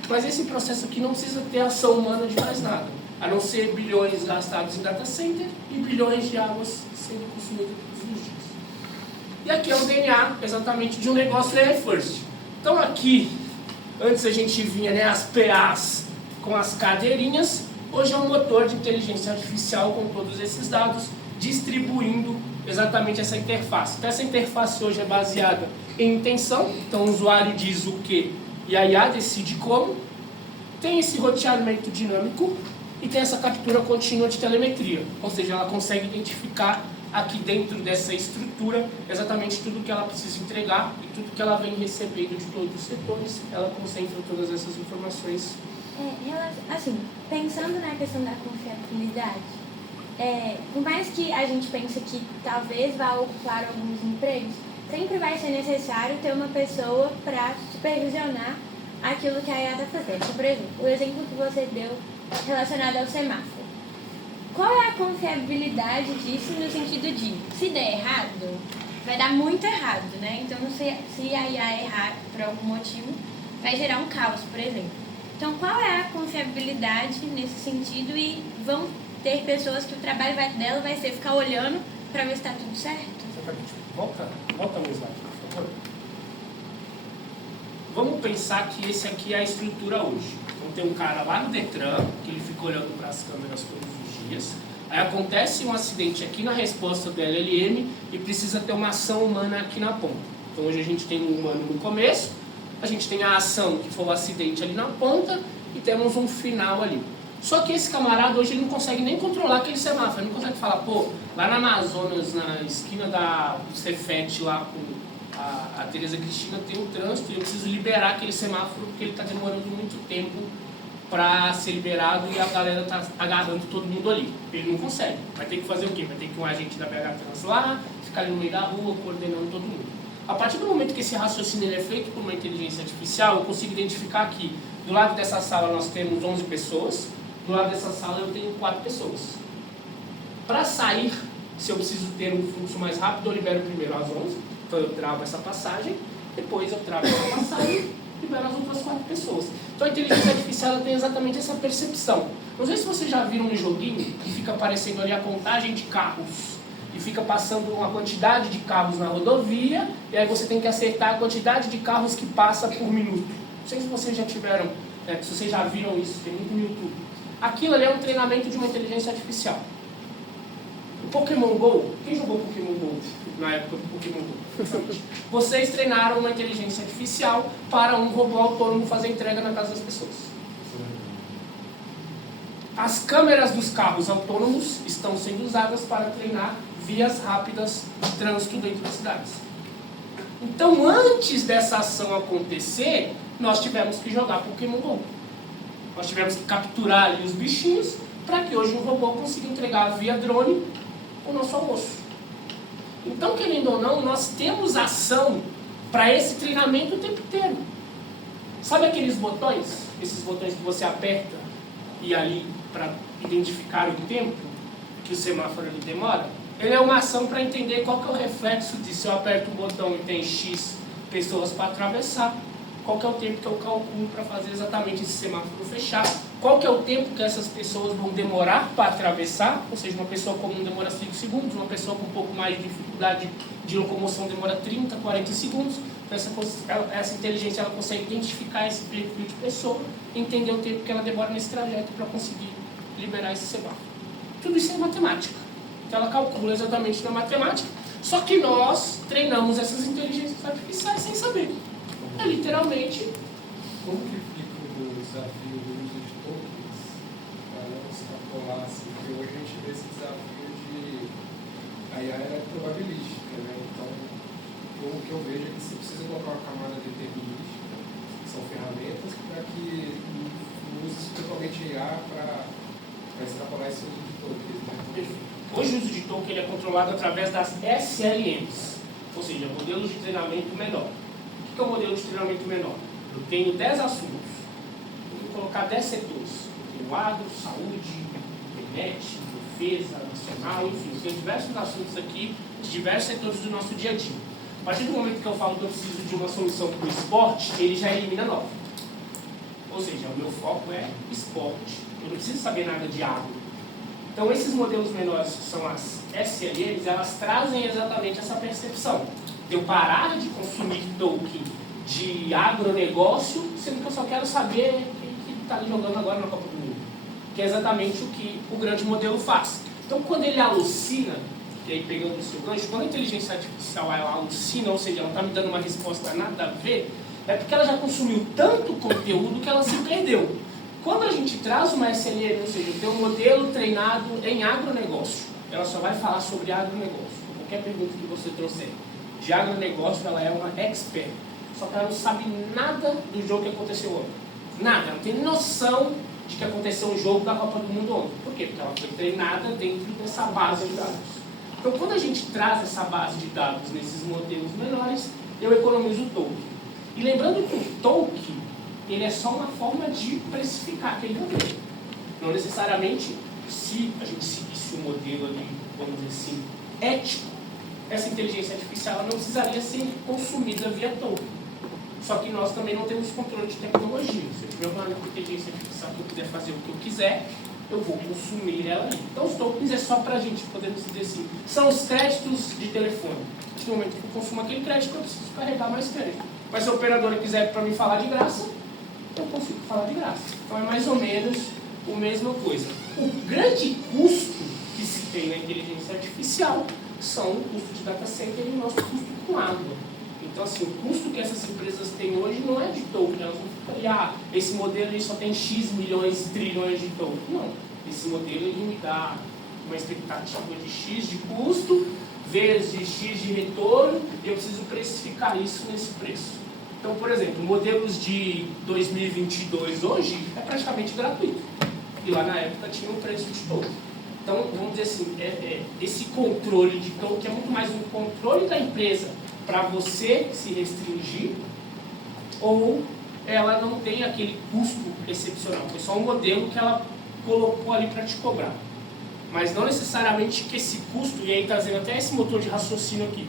Mas esse processo aqui não precisa ter ação humana de mais nada. A não ser bilhões gastados em data center e bilhões de águas sendo consumidas todos os dias. E aqui é o DNA exatamente de um negócio AI First. Então aqui, antes a gente vinha as PAs com as cadeirinhas, hoje é um motor de inteligência artificial com todos esses dados, distribuindo exatamente essa interface. Então essa interface hoje é baseada em intenção, então o usuário diz o que e a IA decide como, tem esse roteamento dinâmico e tem essa captura contínua de telemetria, ou seja, ela consegue identificar aqui dentro dessa estrutura exatamente tudo que ela precisa entregar e tudo que ela vem recebendo de todos os setores, ela concentra todas essas informações. Assim, pensando na questão da confiabilidade, por mais que a gente pense que talvez vá ocupar alguns empregos, sempre vai ser necessário ter uma pessoa para supervisionar aquilo que a IA está fazendo. Então, por exemplo, o exemplo que você deu relacionado ao semáforo. Qual é a confiabilidade disso no sentido de, se der errado, vai dar muito errado, né? Então, se a IA errar por algum motivo, vai gerar um caos, por exemplo. Então, qual é a confiabilidade nesse sentido e vão ter pessoas que o trabalho dela vai ser ficar olhando para ver se está tudo certo? Volta no slide, por favor. Vamos pensar que esse aqui é a estrutura hoje. Então tem um cara lá no Detran, que ele fica olhando para as câmeras todos os dias. Aí acontece um acidente aqui na resposta do LLM e precisa ter uma ação humana aqui na ponta. Então hoje a gente tem um humano no começo, a gente tem a ação, que foi o acidente ali na ponta, e temos um final ali. Só que esse camarada hoje ele não consegue nem controlar aquele semáforo, ele não consegue falar, pô, lá na Amazonas, na esquina do Cefete lá com a Tereza Cristina tem um trânsito e eu preciso liberar aquele semáforo porque ele está demorando muito tempo para ser liberado e a galera tá agarrando todo mundo ali. Ele não consegue. Vai ter que fazer o quê? Vai ter que ir um agente da BH Trans lá, ficar ali no meio da rua, coordenando todo mundo. A partir do momento que esse raciocínio ele é feito por uma inteligência artificial, eu consigo identificar que do lado dessa sala nós temos 11 pessoas, do lado dessa sala eu tenho 4 pessoas. Para sair, se eu preciso ter um fluxo mais rápido, eu libero primeiro as 11, então eu travo essa passagem, depois eu travo essa passagem e libero as outras 4 pessoas. Então a inteligência artificial tem exatamente essa percepção. Não sei se vocês já viram um joguinho que fica aparecendo ali a contagem de carros e fica passando uma quantidade de carros na rodovia e aí você tem que acertar a quantidade de carros que passa por minuto. Não sei se vocês já tiveram, se vocês já viram isso, tem muito no YouTube. Aquilo ali é um treinamento de uma inteligência artificial. O Pokémon GO, quem jogou Pokémon GO na época do Pokémon GO? Vocês treinaram uma inteligência artificial para um robô autônomo fazer entrega na casa das pessoas. As câmeras dos carros autônomos estão sendo usadas para treinar vias rápidas de trânsito dentro das cidades. Então, antes dessa ação acontecer, nós tivemos que jogar Pokémon GO. Nós tivemos que capturar ali os bichinhos para que hoje um robô consiga entregar via drone o nosso almoço. Então, querendo ou não, nós temos ação para esse treinamento o tempo inteiro. Sabe aqueles botões? Esses botões que você aperta e ali para identificar o tempo que o semáforo ali demora? Ele é uma ação para entender qual que é o reflexo de se eu aperto o botão e tem X pessoas para atravessar, qual que é o tempo que eu calculo para fazer exatamente esse semáforo fechar, qual que é o tempo que essas pessoas vão demorar para atravessar, ou seja, uma pessoa comum demora 5 segundos, uma pessoa com um pouco mais de dificuldade de locomoção demora 30, 40 segundos. Então essa inteligência ela consegue identificar esse perfil de pessoa, entender o tempo que ela demora nesse trajeto para conseguir liberar esse semáforo. Tudo isso é matemática. Então ela calcula exatamente na matemática, só que nós treinamos essas inteligências artificiais sem saber. É literalmente... Como que fica o desafio do uso de tokens para não extrapolar, assim, porque hoje a gente vê esse desafio de... A IA é probabilística, né? Então, o que eu vejo é que você precisa colocar uma camada determinística, que são ferramentas para que use totalmente a IA para extrapolar esse uso de tokens, né? Hoje o uso de token ele é controlado através das SLMs, ou seja, modelos de treinamento menor. O que é o modelo de treinamento menor? Eu tenho 10 assuntos, eu vou colocar 10 setores. Eu tenho agro, saúde, internet, defesa, nacional, enfim, eu tenho diversos assuntos aqui de diversos setores do nosso dia a dia. A partir do momento que eu falo que eu preciso de uma solução para o esporte, ele já elimina 9. Ou seja, o meu foco é esporte. Eu não preciso saber nada de agro. Então esses modelos menores, que são as SLMs, elas trazem exatamente essa percepção. De eu parar de consumir token de agronegócio, sendo que eu só quero saber quem está ali jogando agora na Copa do Mundo. Que é exatamente o que o grande modelo faz. Então quando ele alucina, e aí pegando o seu gancho, quando a inteligência artificial ela alucina, ou seja, ela está me dando uma resposta nada a ver, é porque ela já consumiu tanto conteúdo que ela se perdeu. Quando a gente traz uma SLM, ou seja, tem um modelo treinado em agronegócio, ela só vai falar sobre agronegócio. Qualquer pergunta que você trouxer de agronegócio, ela é uma expert. Só que ela não sabe nada do jogo que aconteceu ontem. Nada, ela não tem noção de que aconteceu um jogo da Copa do Mundo ontem. Por quê? Porque ela foi treinada dentro dessa base de dados. Então, quando a gente traz essa base de dados nesses modelos menores, eu economizo o token. E lembrando que o token, ele é só uma forma de precificar aquele modelo. Não necessariamente, se a gente seguisse o modelo ali, vamos dizer assim, ético, essa inteligência artificial ela não precisaria ser consumida via token. Só que nós também não temos controle de tecnologia. Se eu tiver uma inteligência artificial que eu puder fazer o que eu quiser, eu vou consumir ela ali. Então os tokens é só para a gente, podemos dizer assim, são os créditos de telefone. No momento que eu consumo aquele crédito, eu preciso carregar mais crédito. Mas se a operadora quiser para me falar de graça, eu consigo falar de graça. Então é mais ou menos a mesma coisa. O grande custo que se tem na inteligência artificial são o custo de data center e o nosso custo com água. Então, assim, o custo que essas empresas têm hoje não é de token. Elas não ficam ali, esse modelo ele só tem X milhões, trilhões de token. Não. Esse modelo ele me dá uma expectativa de X de custo vezes X de retorno e eu preciso precificar isso nesse preço. Então, por exemplo, modelos de 2022 hoje é praticamente gratuito. E lá na época tinha um preço de token. Então, vamos dizer assim, esse controle de token é muito mais um controle da empresa para você se restringir, ou ela não tem aquele custo excepcional. Foi só um modelo que ela colocou ali para te cobrar. Mas não necessariamente que esse custo, e aí trazendo até esse motor de raciocínio aqui.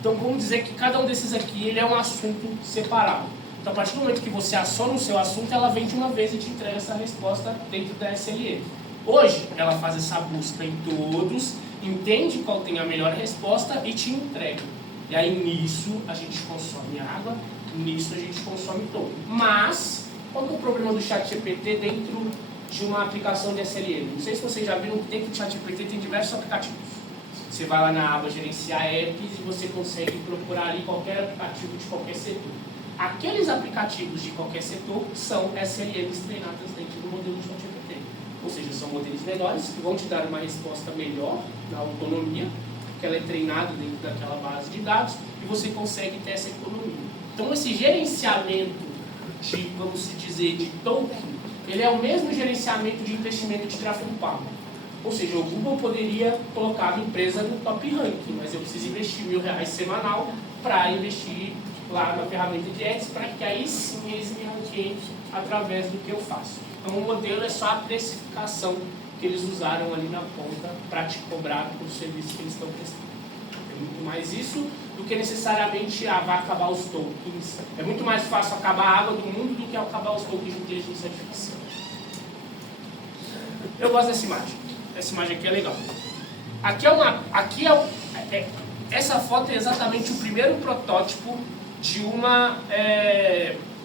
Então vamos dizer que cada um desses aqui ele é um assunto separado. Então a partir do momento que você aciona o seu assunto, ela vem de uma vez e te entrega essa resposta dentro da SLM. Hoje ela faz essa busca em todos, entende qual tem a melhor resposta e te entrega. E aí nisso a gente consome água, nisso a gente consome token. Mas, qual que é o problema do ChatGPT dentro de uma aplicação de SLM? Não sei se vocês já viram que dentro do ChatGPT tem diversos aplicativos. Você vai lá na aba gerenciar apps e você consegue procurar ali qualquer aplicativo de qualquer setor. Aqueles aplicativos de qualquer setor são SLMs treinadas dentro do modelo de ChatGPT. Ou seja, são modelos menores que vão te dar uma resposta melhor na autonomia, porque ela é treinada dentro daquela base de dados e você consegue ter essa economia. Então esse gerenciamento de, vamos dizer, de token, ele é o mesmo gerenciamento de investimento de tráfego pago. Ou seja, o Google poderia colocar a minha empresa no top ranking, mas eu preciso investir R$1.000 semanal para investir lá na ferramenta de ads, para que aí sim eles me ranqueiem através do que eu faço. Então o modelo é só a precificação que eles usaram ali na ponta para te cobrar pelo serviço que eles estão prestando. É muito mais isso do que necessariamente vai acabar os tokens. É muito mais fácil acabar a água do mundo do que acabar os tokens de inteligência artificial. Eu gosto dessa imagem. Essa imagem aqui é legal. Essa foto é exatamente o primeiro protótipo de uma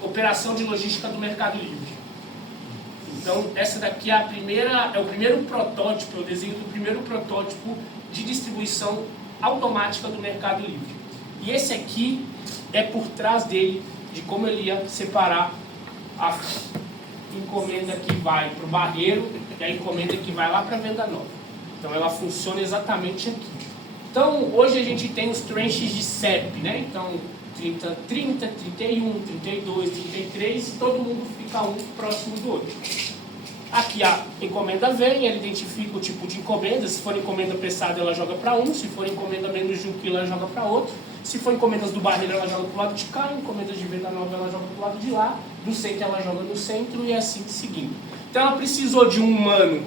operação de logística do Mercado Livre. Então, essa daqui é o primeiro protótipo, o desenho do primeiro protótipo de distribuição automática do Mercado Livre. E esse aqui é por trás dele, de como ele ia separar a encomenda que vai para o barreiro e a encomenda que vai lá para a venda nova. Então ela funciona exatamente aqui. Então hoje a gente tem os tranches de CEP, né? Então 30, 31, 32, 33 e todo mundo fica um próximo do outro. Aqui a encomenda vem, ela identifica o tipo de encomenda. Se for encomenda pesada, ela joga para um. Se for encomenda menos de 1 quilo, ela joga para outro. Se for encomendas do barreiro, ela joga para o lado de cá. Encomendas de venda nova, ela joga para o lado de lá. Do centro, ela joga no centro e assim seguindo. Então ela precisou de um humano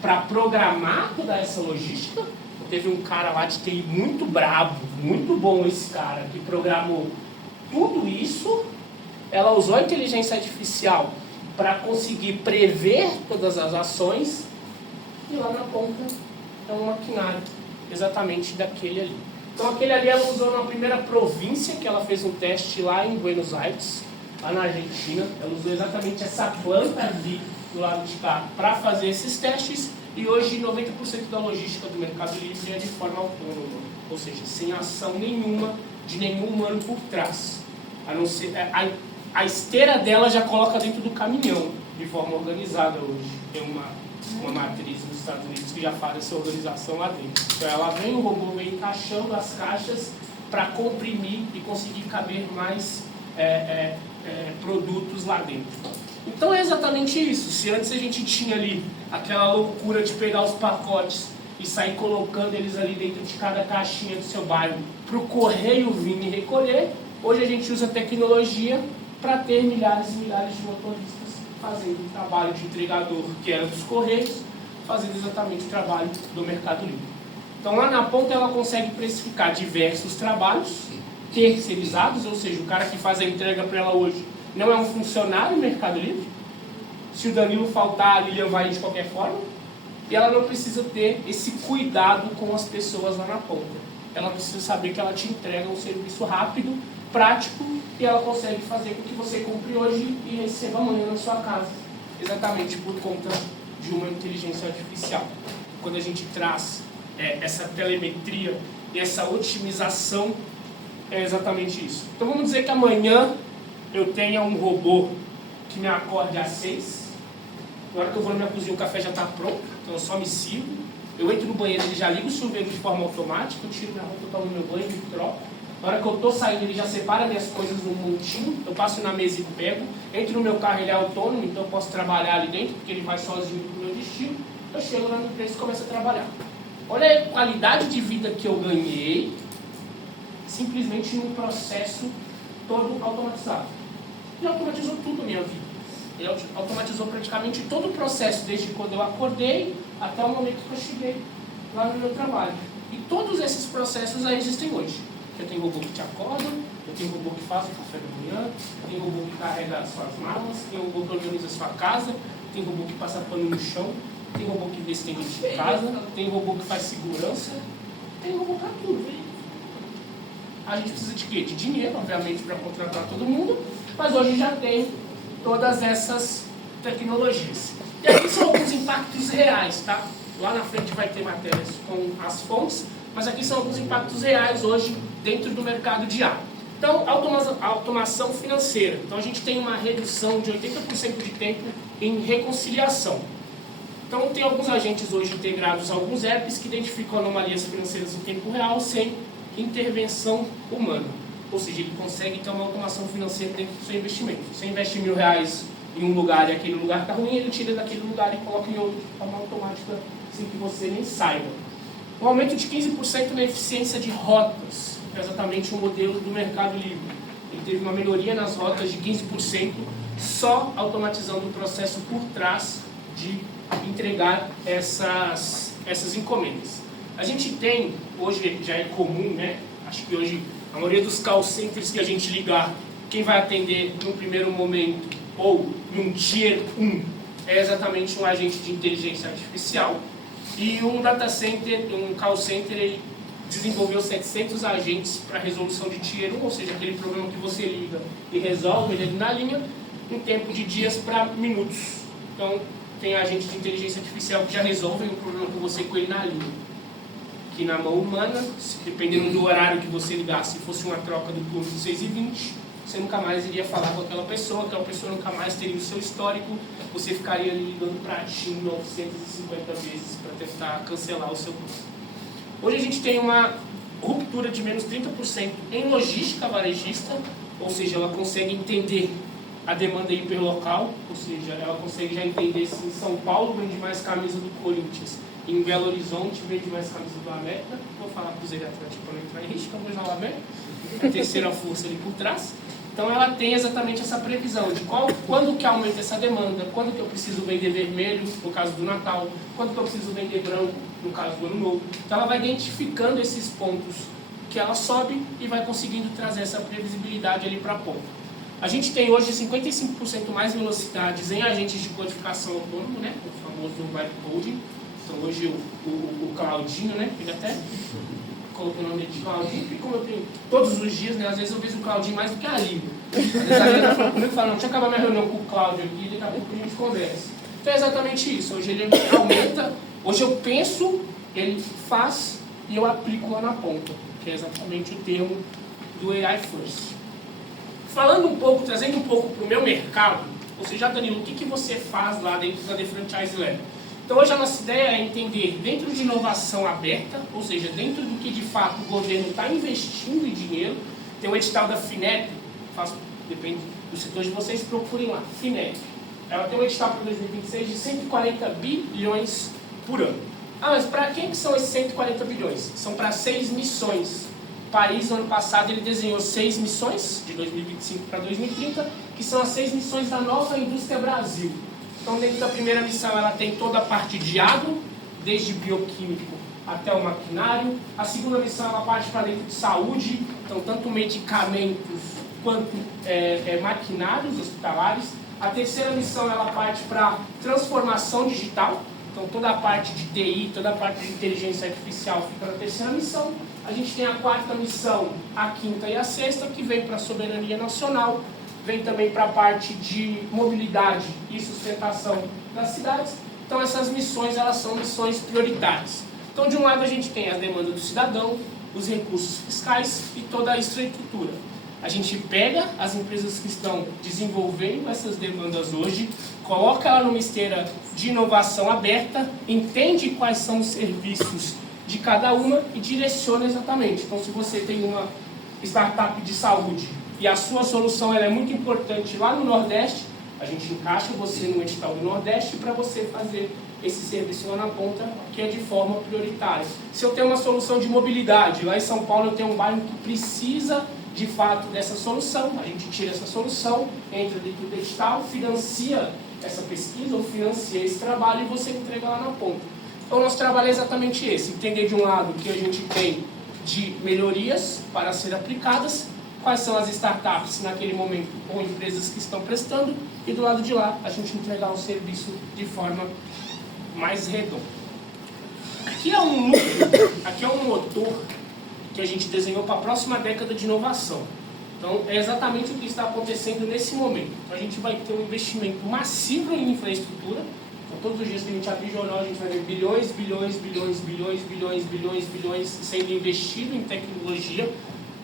para programar toda essa logística. Teve um cara lá de TI muito brabo, muito bom esse cara, que programou tudo isso. Ela usou a inteligência artificial para conseguir prever todas as ações, e lá na ponta é um maquinário exatamente daquele ali. Então aquele ali ela usou na primeira província, que ela fez um teste lá em Buenos Aires, lá na Argentina. Ela usou exatamente essa planta ali do lado de cá para fazer esses testes, e hoje 90% da logística do Mercado Livre é de forma autônoma, ou seja, sem ação nenhuma de nenhum humano por trás. A não ser, a esteira dela já coloca dentro do caminhão, de forma organizada hoje. Tem uma matriz nos Estados Unidos que já faz essa organização lá dentro. Então ela vem, o robô vem encaixando as caixas para comprimir e conseguir caber mais produtos lá dentro. Então é exatamente isso. Se antes a gente tinha ali aquela loucura de pegar os pacotes e sair colocando eles ali dentro de cada caixinha do seu bairro para o correio vir e recolher, hoje a gente usa tecnologia para ter milhares e milhares de motoristas fazendo o trabalho de entregador que era dos correios, fazendo exatamente o trabalho do Mercado Livre. Então lá na ponta ela consegue precificar diversos trabalhos terceirizados, ou seja, o cara que faz a entrega para ela hoje não é um funcionário do Mercado Livre. Se o Danilo faltar, a Lilian vai de qualquer forma. E ela não precisa ter esse cuidado com as pessoas lá na ponta. Ela precisa saber que ela te entrega um serviço rápido, prático, e ela consegue fazer com que você compre hoje e receba amanhã na sua casa. Exatamente por conta de uma inteligência artificial. Quando a gente traz essa telemetria e essa otimização, é exatamente isso. Então vamos dizer que amanhã eu tenha um robô que me acorde às 6. Na hora que eu vou na minha cozinha, o café já está pronto, então eu só me sirvo. Eu entro no banheiro, ele já liga o chuveiro de forma automática, eu tiro minha roupa, tomo meu banho, me troco. Na hora que eu estou saindo, ele já separa minhas coisas num montinho, eu passo na mesa e pego. Entro no meu carro, ele é autônomo, então eu posso trabalhar ali dentro, porque ele vai sozinho para o meu destino. Eu chego na minha empresa e começo a trabalhar. Olha a qualidade de vida que eu ganhei, simplesmente num processo todo automatizado. Ele automatizou tudo a minha vida. Ele automatizou praticamente todo o processo, desde quando eu acordei até o momento que eu cheguei lá no meu trabalho. E todos esses processos aí existem hoje. Eu tenho robô que te acorda, eu tenho robô que faz o café da manhã, tem robô que carrega as suas malas, tem robô que organiza a sua casa, tem robô que passa pano no chão, tem robô que vê se tem gente em casa, tem robô que faz segurança, tem robô para tudo. A gente precisa de quê? De dinheiro, obviamente, para contratar todo mundo, mas hoje já tem todas essas tecnologias. E aqui são alguns impactos reais, tá? Lá na frente vai ter matérias com as fontes, mas aqui são alguns impactos reais hoje dentro do mercado de ar. Então, automação financeira. Então, a gente tem uma redução de 80% de tempo em reconciliação. Então, tem alguns agentes hoje integrados a alguns apps que identificam anomalias financeiras em tempo real sem intervenção humana. Ou seja, ele consegue ter uma automação financeira dentro do seu investimento. Você investe R$1.000 em um lugar e aquele lugar está ruim, ele tira daquele lugar e coloca em outro de forma automática, sem que você nem saiba. Um aumento de 15% na eficiência de rotas, é exatamente o modelo do Mercado Livre. Ele teve uma melhoria nas rotas de 15%, só automatizando o processo por trás de entregar essas encomendas. A gente tem, hoje já é comum, né? Acho que hoje a maioria dos call centers que a gente ligar, quem vai atender no primeiro momento ou num Tier 1 é exatamente um agente de inteligência artificial. E um data center, um call center, ele desenvolveu 700 agentes para resolução de Tier 1, ou seja, aquele problema que você liga e resolve ele na linha, em tempo de dias para minutos. Então, tem agentes de inteligência artificial que já resolvem o problema com você com ele na linha. Que na mão humana, dependendo do horário que você ligar, se fosse uma troca do turno de 6h20, você nunca mais iria falar com aquela pessoa nunca mais teria o seu histórico, você ficaria ali ligando para a TIM 950 vezes para tentar cancelar o seu turno. Hoje a gente tem uma ruptura de menos 30% em logística varejista, ou seja, ela consegue entender a demanda hiperlocal, ou seja, ela consegue já entender se em São Paulo vende mais camisa do Corinthians, em Belo Horizonte vende mais camisa do América. Vou falar para o Zé Atlético para não entrar em risco, vamos já lá ver a terceira força ali por trás. Então ela tem exatamente essa previsão de quando que aumenta essa demanda, quando que eu preciso vender vermelho, no caso do Natal, quando que eu preciso vender branco, no caso do Ano Novo. Então ela vai identificando esses pontos que ela sobe e vai conseguindo trazer essa previsibilidade ali para a ponta. A gente tem hoje 55% mais velocidades em agentes de codificação autônomo, né, o famoso vibe coding. Então hoje o Claudinho, né, ele até colocou o nome de Claudinho, e como eu tenho todos os dias, né, às vezes eu vejo o Claudinho mais do que a Lívia. Às vezes a Lívia fala comigo, fala, não, deixa eu acabar minha reunião com o Cláudio aqui, daqui a pouco a gente conversa. Então é exatamente isso, hoje ele aumenta, hoje eu penso, ele faz e eu aplico lá na ponta, que é exatamente o termo do AI First. Falando um pouco, trazendo um pouco para o meu mercado, ou seja, Danilo, o que você faz lá dentro da The Franchise Lab? Então hoje a nossa ideia é entender dentro de inovação aberta, ou seja, dentro do que de fato o governo está investindo em dinheiro. Tem o edital da FINEP, depende do setor de vocês, procurem lá, FINEP. Ela tem um edital para 2026 de 140 bilhões por ano. Ah, mas para quem que são esses 140 bilhões? São para 6 missões. O país, no ano passado, ele desenhou 6 missões, de 2025 para 2030, que são as 6 missões da nova indústria Brasil. Então, dentro da primeira missão, ela tem toda a parte de agro, desde bioquímico até o maquinário. A segunda missão, ela parte para dentro de saúde, então, tanto medicamentos quanto maquinários hospitalares. A terceira missão, ela parte para transformação digital, então, toda a parte de TI, toda a parte de inteligência artificial fica na terceira missão. A gente tem a quarta missão, a quinta e a sexta, que vem para a soberania nacional, vem também para a parte de mobilidade e sustentação das cidades. Então essas missões, elas são missões prioritárias. Então de um lado a gente tem a demanda do cidadão, os recursos fiscais e toda a infraestrutura. A gente pega as empresas que estão desenvolvendo essas demandas hoje, coloca ela numa esteira de inovação aberta, entende quais são os serviços de cada uma e direciona exatamente. Então se você tem uma startup de saúde e a sua solução ela é muito importante lá no Nordeste, a gente encaixa você no edital do Nordeste para você fazer esse serviço lá na ponta, que é de forma prioritária. Se eu tenho uma solução de mobilidade, lá em São Paulo eu tenho um bairro que precisa de fato dessa solução, a gente tira essa solução, entra dentro do edital, financia essa pesquisa ou financia esse trabalho e você entrega lá na ponta. Então, o nosso trabalho é exatamente esse, entender de um lado que a gente tem de melhorias para ser aplicadas, quais são as startups naquele momento ou empresas que estão prestando, e do lado de lá a gente entregar o serviço de forma mais redonda. Aqui é um núcleo, aqui é um motor que a gente desenhou para a próxima década de inovação. Então, é exatamente o que está acontecendo nesse momento. Então, a gente vai ter um investimento massivo em infraestrutura. Então, todos os dias que a gente abrir jornal, a gente vai ver bilhões sendo investido em tecnologia.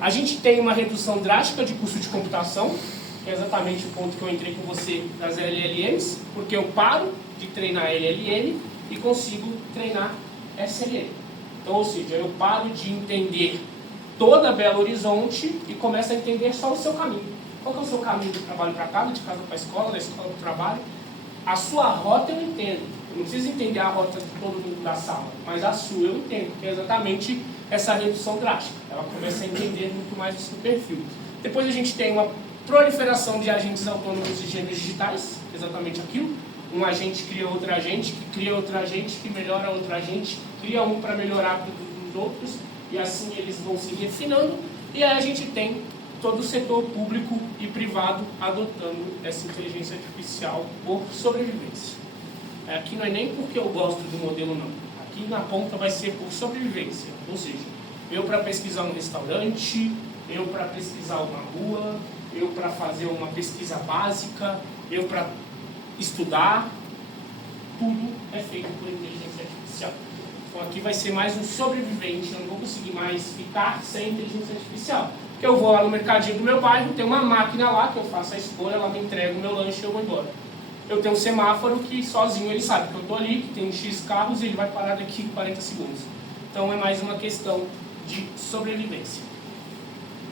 A gente tem uma redução drástica de custo de computação, que é exatamente o ponto que eu entrei com você das LLMs, porque eu paro de treinar LLM e consigo treinar SLM. Então, ou seja, eu paro de entender toda Belo Horizonte e começo a entender só o seu caminho. Qual que é o seu caminho do trabalho para casa, de casa para a escola, da escola para o trabalho? A sua rota eu entendo. Eu não preciso entender a rota de todo mundo da sala, mas a sua eu entendo, que é exatamente essa redução drástica. Ela começa a entender muito mais o seu perfil. Depois a gente tem uma proliferação de agentes autônomos e gêneros digitais, exatamente aquilo. Um agente cria outro agente, que cria outro agente, que melhora outro agente, cria um para melhorar os outros, e assim eles vão se refinando. E aí a gente tem todo o setor público e privado adotando essa inteligência artificial por sobrevivência. Aqui não é nem porque eu gosto do modelo, não. Aqui na ponta vai ser por sobrevivência. Ou seja, eu para pesquisar um restaurante, eu para pesquisar uma rua, eu para fazer uma pesquisa básica, eu para estudar, tudo é feito por inteligência artificial. Então aqui vai ser mais um sobrevivente, eu não vou conseguir mais ficar sem inteligência artificial. Porque eu vou lá no mercadinho do meu bairro, tem uma máquina lá que eu faço a escolha, ela me entrega o meu lanche e eu vou embora. Eu tenho um semáforo que sozinho ele sabe que eu estou ali, que tem X carros e ele vai parar daqui em 40 segundos. Então é mais uma questão de sobrevivência.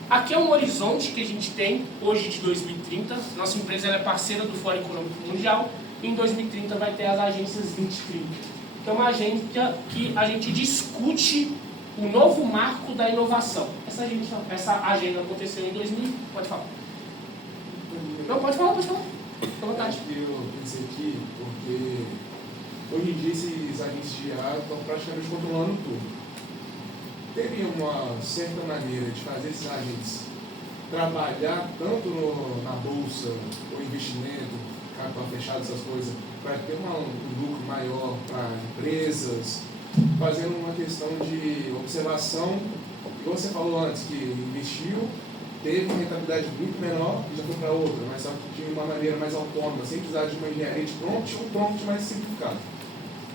Aqui é um horizonte que a gente tem hoje de 2030. Nossa empresa é parceira do Fórum Econômico Mundial. E em 2030 vai ter as agências 2030. Que é uma agência que a gente discute o novo marco da inovação. Essa agenda aconteceu em 2000. Pode falar. Não, pode falar. Fica à vontade. Eu pensei aqui porque hoje em dia esses agentes de IA estão praticamente controlando tudo. Teria uma certa maneira de fazer esses agentes trabalhar tanto na bolsa, ou investimento, capital fechado, essas coisas, para ter um lucro maior para empresas, fazendo uma questão de observação, igual você falou antes, que investiu, teve uma rentabilidade muito menor e já foi para outra, mas só que de uma maneira mais autônoma, sem precisar de uma engenharia de prompt, um prompt mais simplificado.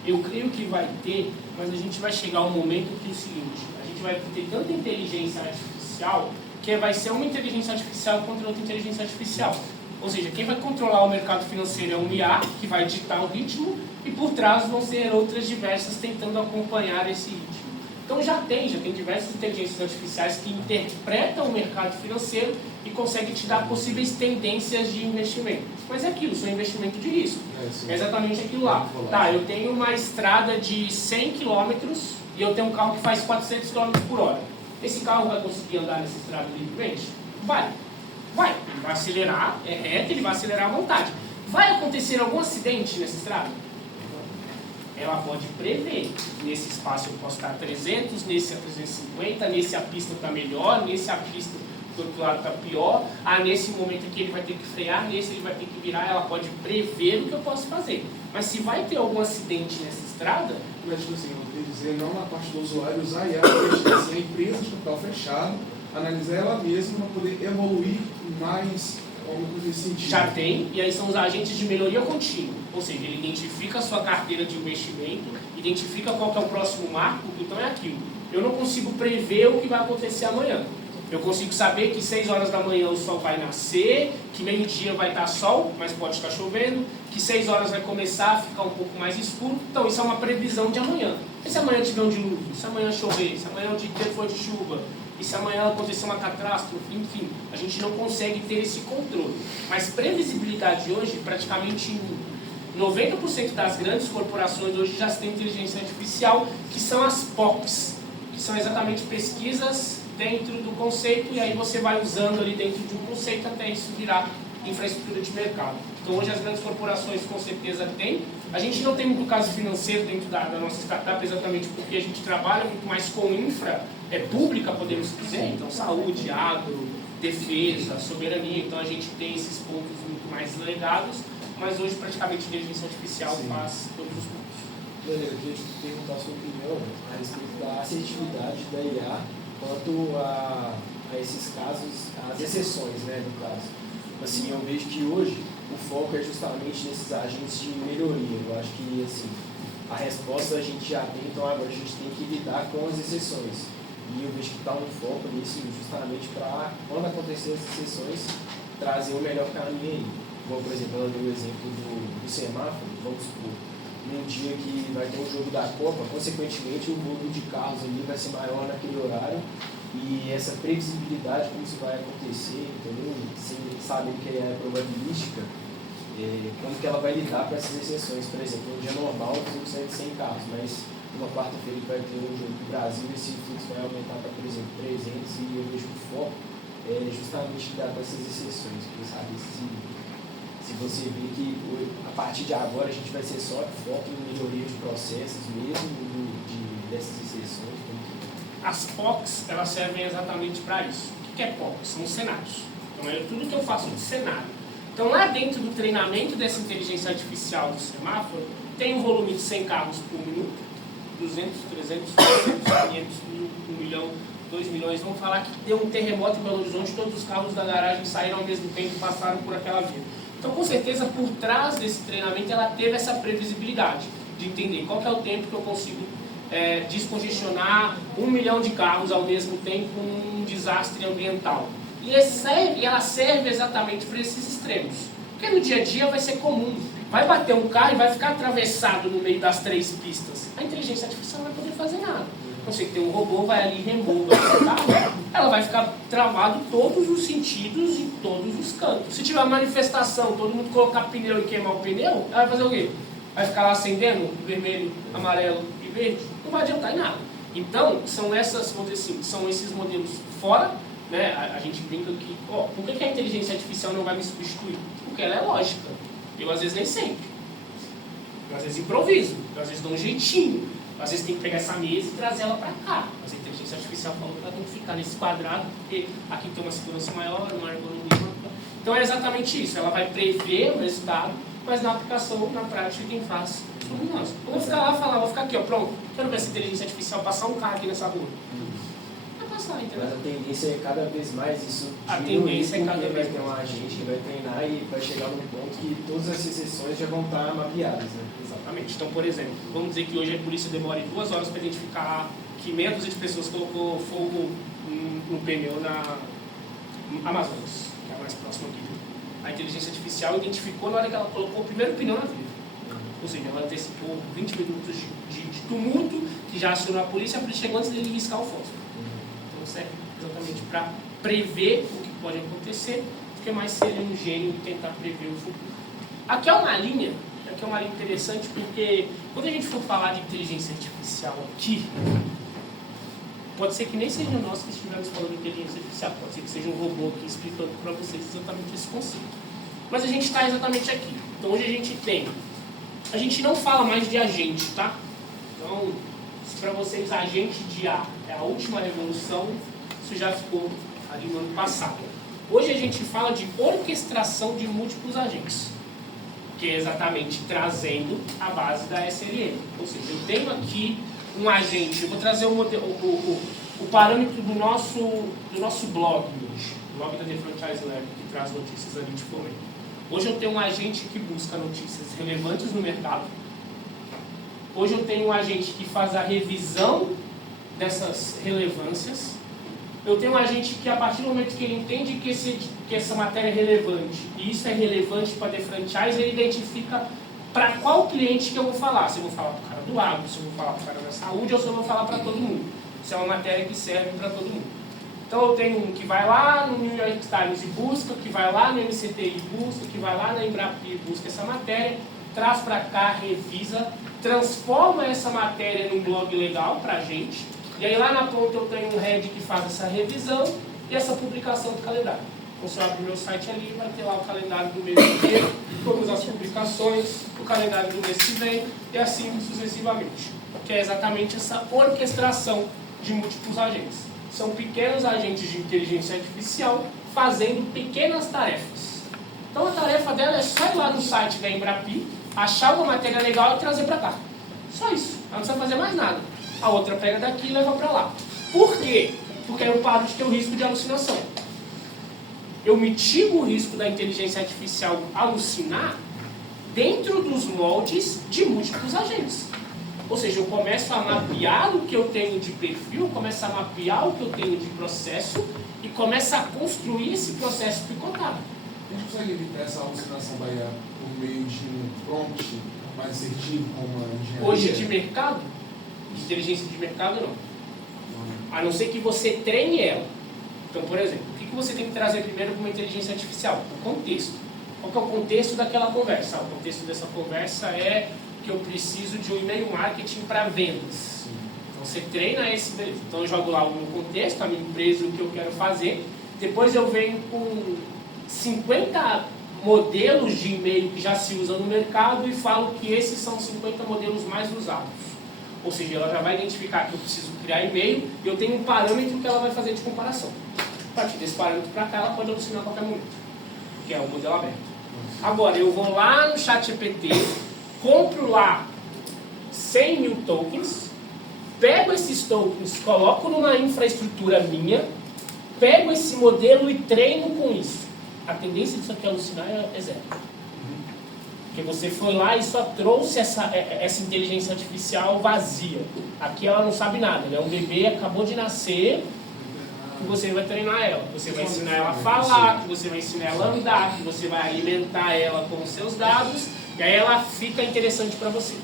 Eu creio que vai ter, mas a gente vai chegar a um momento que é o seguinte, a gente vai ter tanta inteligência artificial que vai ser uma inteligência artificial contra outra inteligência artificial. Ou seja, quem vai controlar o mercado financeiro é um IA, que vai ditar o ritmo, e por trás vão ser outras diversas tentando acompanhar esse ritmo. Então já tem diversas inteligências artificiais que interpretam o mercado financeiro e conseguem te dar possíveis tendências de investimento. Mas é aquilo, são investimento de risco. É exatamente aquilo lá. Tá, eu tenho uma estrada de 100 km e eu tenho um carro que faz 400 km por hora. Esse carro vai conseguir andar nessa estrada livremente? Vai. Ele vai acelerar, é reto, ele vai acelerar à vontade. Vai acontecer algum acidente nessa estrada? Ela pode prever. Nesse espaço eu posso estar a 300, nesse a 350, nesse a pista está melhor, nesse a pista do outro lado está pior. Nesse momento aqui ele vai ter que frear, nesse ele vai ter que virar. Ela pode prever o que eu posso fazer. Mas se vai ter algum acidente nessa estrada... Mas, tipo assim, eu queria dizer, não na parte do usuário usar IA, mas a empresa de capital fechado, analisar ela mesma para poder evoluir mais alguma coisa nesse sentido. Já tem, e aí são os agentes de melhoria contínua. Ou seja, ele identifica a sua carteira de investimento, identifica qual que é o próximo marco, então é aquilo. Eu não consigo prever o que vai acontecer amanhã. Eu consigo saber que 6 horas da manhã o sol vai nascer, que meio-dia vai estar sol, mas pode estar chovendo, que 6 horas vai começar a ficar um pouco mais escuro. Então isso é uma previsão de amanhã. E se amanhã tiver um dilúvio? Se amanhã chover? Se amanhã o dia inteiro for de chuva? E se amanhã acontecer uma catástrofe? Enfim, a gente não consegue ter esse controle. Mas previsibilidade hoje, praticamente 90% das grandes corporações hoje já têm inteligência artificial, que são as POCs, que são exatamente pesquisas dentro do conceito, e aí você vai usando ali dentro de um conceito até isso virar infraestrutura de mercado. Então hoje as grandes corporações com certeza têm. A gente não tem muito caso financeiro dentro da nossa startup, exatamente porque a gente trabalha muito mais com infra pública, podemos dizer, então saúde, agro, defesa, soberania, então a gente tem esses pontos muito mais legados, mas hoje praticamente a inteligência artificial faz todos os pontos. Daniel, eu queria te perguntar a sua opinião a respeito da assertividade da IA quanto a esses casos, as exceções, né, no caso. Assim, eu vejo que hoje o foco é justamente nesses agentes de melhoria. Eu acho que, assim, a resposta a gente já tem, então agora a gente tem que lidar com as exceções. E eu vejo que está um foco nisso justamente para, quando acontecer as exceções, trazer o melhor caminho aí. Como, por exemplo, ela deu o exemplo do semáforo, vamos supor, num dia que vai ter um jogo da Copa, consequentemente o volume de carros ali vai ser maior naquele horário, e essa previsibilidade, como isso vai acontecer, entendeu? Sem saber que é probabilística, como que ela vai lidar com essas exceções. Por exemplo, um dia normal o fluxo é de 100 carros, mas numa quarta-feira que vai ter um jogo do Brasil, esse fluxo vai aumentar para, por exemplo, 300, e eu vejo que o foco é justamente lidar com essas exceções, porque sabe, se você vê que a partir de agora a gente vai ser só foco em melhoria de processos mesmo, dessas exceções. As POCs, elas servem exatamente para isso. O que é POC? São cenários. Então é tudo que eu faço de cenário. Então lá dentro do treinamento dessa inteligência artificial do semáforo, tem um volume de 100 carros por minuto, 200, 300, 400, 500, 1 milhão, 2 milhões. Vamos falar que deu um terremoto em Belo Horizonte, todos os carros da garagem saíram ao mesmo tempo e passaram por aquela via. Então, com certeza, por trás desse treinamento, ela teve essa previsibilidade de entender qual que é o tempo que eu consigo descongestionar 1 milhão de carros ao mesmo tempo com um desastre ambiental. E ela serve exatamente para esses extremos. Porque no dia a dia vai ser comum. Vai bater um carro e vai ficar atravessado no meio das 3 pistas. A inteligência artificial não vai poder fazer nada. Então, se tem um robô, vai ali e remova esse carro, ela vai ficar travado em todos os sentidos, em todos os cantos. Se tiver uma manifestação, todo mundo colocar pneu e queimar o pneu, ela vai fazer o quê? Vai ficar lá acendendo vermelho, amarelo e verde? Não vai adiantar em nada. Então, são essas, vamos dizer assim, são esses modelos fora, né? A gente brinca que, por que a inteligência artificial não vai me substituir? Porque ela é lógica. Eu, às vezes, nem sempre. Eu, às vezes, improviso. Eu, às vezes, dou um jeitinho. Às vezes, tem que pegar essa mesa e trazer ela para cá. Mas a inteligência artificial falou que ela tem que ficar nesse quadrado, porque aqui tem uma segurança maior, uma ergonomia. Então, é exatamente isso. Ela vai prever o resultado, mas na aplicação, na prática, quem faz somos nós. Eu vou ficar lá e falar, vou ficar aqui, pronto. Quero ver essa inteligência artificial passar um carro aqui nessa rua. Vai passar, entendeu? Mas a tendência é cada vez mais isso. A tendência é cada vez vai ter um agente que vai treinar e vai chegar num ponto que todas as exceções já vão estar mapeadas, né? Exatamente. Então, por exemplo, vamos dizer que hoje a polícia demore 2 horas para identificar que meia dúzia de pessoas colocou fogo no pneu na Amazonas, que é a mais próxima aqui. A inteligência artificial identificou na hora que ela colocou o primeiro pneu na via. Ou seja, ela antecipou 20 minutos de tumulto, que já acionou a polícia chegou antes dele riscar o fósforo. Então serve exatamente para prever o que pode acontecer, porque mais seria um gênio tentar prever o futuro. Aqui é uma linha interessante, porque quando a gente for falar de inteligência artificial aqui, pode ser que nem seja nós que estivermos falando de inteligência artificial, pode ser que seja um robô aqui explicando para vocês exatamente esse conceito. Mas a gente está exatamente aqui. Então hoje a gente não fala mais de agente, tá? Então, se para vocês agente de IA é a última revolução, isso já ficou ali no ano passado. Hoje a gente fala de orquestração de múltiplos agentes, que é exatamente trazendo a base da SLM. Ou seja, eu tenho aqui um agente, eu vou trazer o parâmetro do nosso blog hoje, o blog da The Franchise Lab, que traz notícias ali de fomento. Hoje eu tenho um agente que busca notícias relevantes no mercado. Hoje eu tenho um agente que faz a revisão dessas relevâncias. Eu tenho um agente que, a partir do momento que ele entende que essa matéria é relevante, e isso é relevante para a The Franchise, ele identifica para qual cliente que eu vou falar. Se eu vou falar para o cara cara do agro, se eu vou falar para o cara da saúde, ou se eu vou falar para todo mundo. Isso é uma matéria que serve para todo mundo. Então eu tenho um que vai lá no New York Times e busca, que vai lá no MCTI e busca, que vai lá na Embrapa e busca essa matéria, traz para cá, revisa, transforma essa matéria num blog legal para a gente, e aí lá na ponta eu tenho um head que faz essa revisão e essa publicação do calendário. Então se eu abrir o meu site ali, vai ter lá o calendário do mês inteiro, todas as publicações, o calendário do mês que vem, e assim sucessivamente. Que é exatamente essa orquestração de múltiplos agentes. São pequenos agentes de inteligência artificial fazendo pequenas tarefas. Então a tarefa dela é só ir lá no site da Embrapi, achar uma matéria legal e trazer para cá. Só isso. Ela não precisa fazer mais nada. A outra pega daqui e leva para lá. Por quê? Porque aí eu paro de ter o risco de alucinação. Eu mitigo o risco da inteligência artificial alucinar dentro dos moldes de múltiplos agentes. Ou seja, eu começo a mapear o que eu tenho de perfil, começo a mapear o que eu tenho de processo e começo a construir esse processo picotado. A gente consegue evitar essa alucinação da IA por meio de um prompt mais assertivo, como a engenharia? Hoje de mercado, de inteligência de mercado não. A não ser que você treine ela. Então, por exemplo, o que você tem que trazer primeiro para uma inteligência artificial? O contexto. Qual que é o contexto daquela conversa? O contexto dessa conversa é que eu preciso de um e-mail marketing para vendas. Então você treina esse, beleza. Então eu jogo lá o meu contexto, a minha empresa, o que eu quero fazer. Depois eu venho com 50 modelos de e-mail que já se usam no mercado e falo que esses são 50 modelos mais usados. Ou seja, ela já vai identificar que eu preciso criar e-mail e eu tenho um parâmetro que ela vai fazer de comparação. A partir desse parâmetro para cá, ela pode alucinar a qualquer momento, que é o modelo aberto. Agora, eu vou lá no ChatGPT, compro lá 100 mil tokens, pego esses tokens, coloco numa infraestrutura minha, pego esse modelo e treino com isso. A tendência disso aqui alucinar é zero. Porque você foi lá e só trouxe essa inteligência artificial vazia. Aqui ela não sabe nada, né? Um bebê acabou de nascer, que você vai treinar ela. Você vai ensinar ela a falar, que você vai ensinar ela a andar, que você vai alimentar ela com os seus dados, e aí ela fica interessante para você.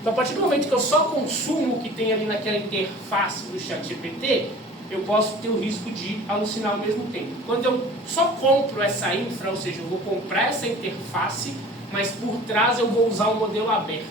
Então, a partir do momento que eu só consumo o que tem ali naquela interface do ChatGPT, eu posso ter o risco de alucinar ao mesmo tempo. Quando eu só compro essa infra, ou seja, eu vou comprar essa interface, mas por trás eu vou usar o modelo aberto.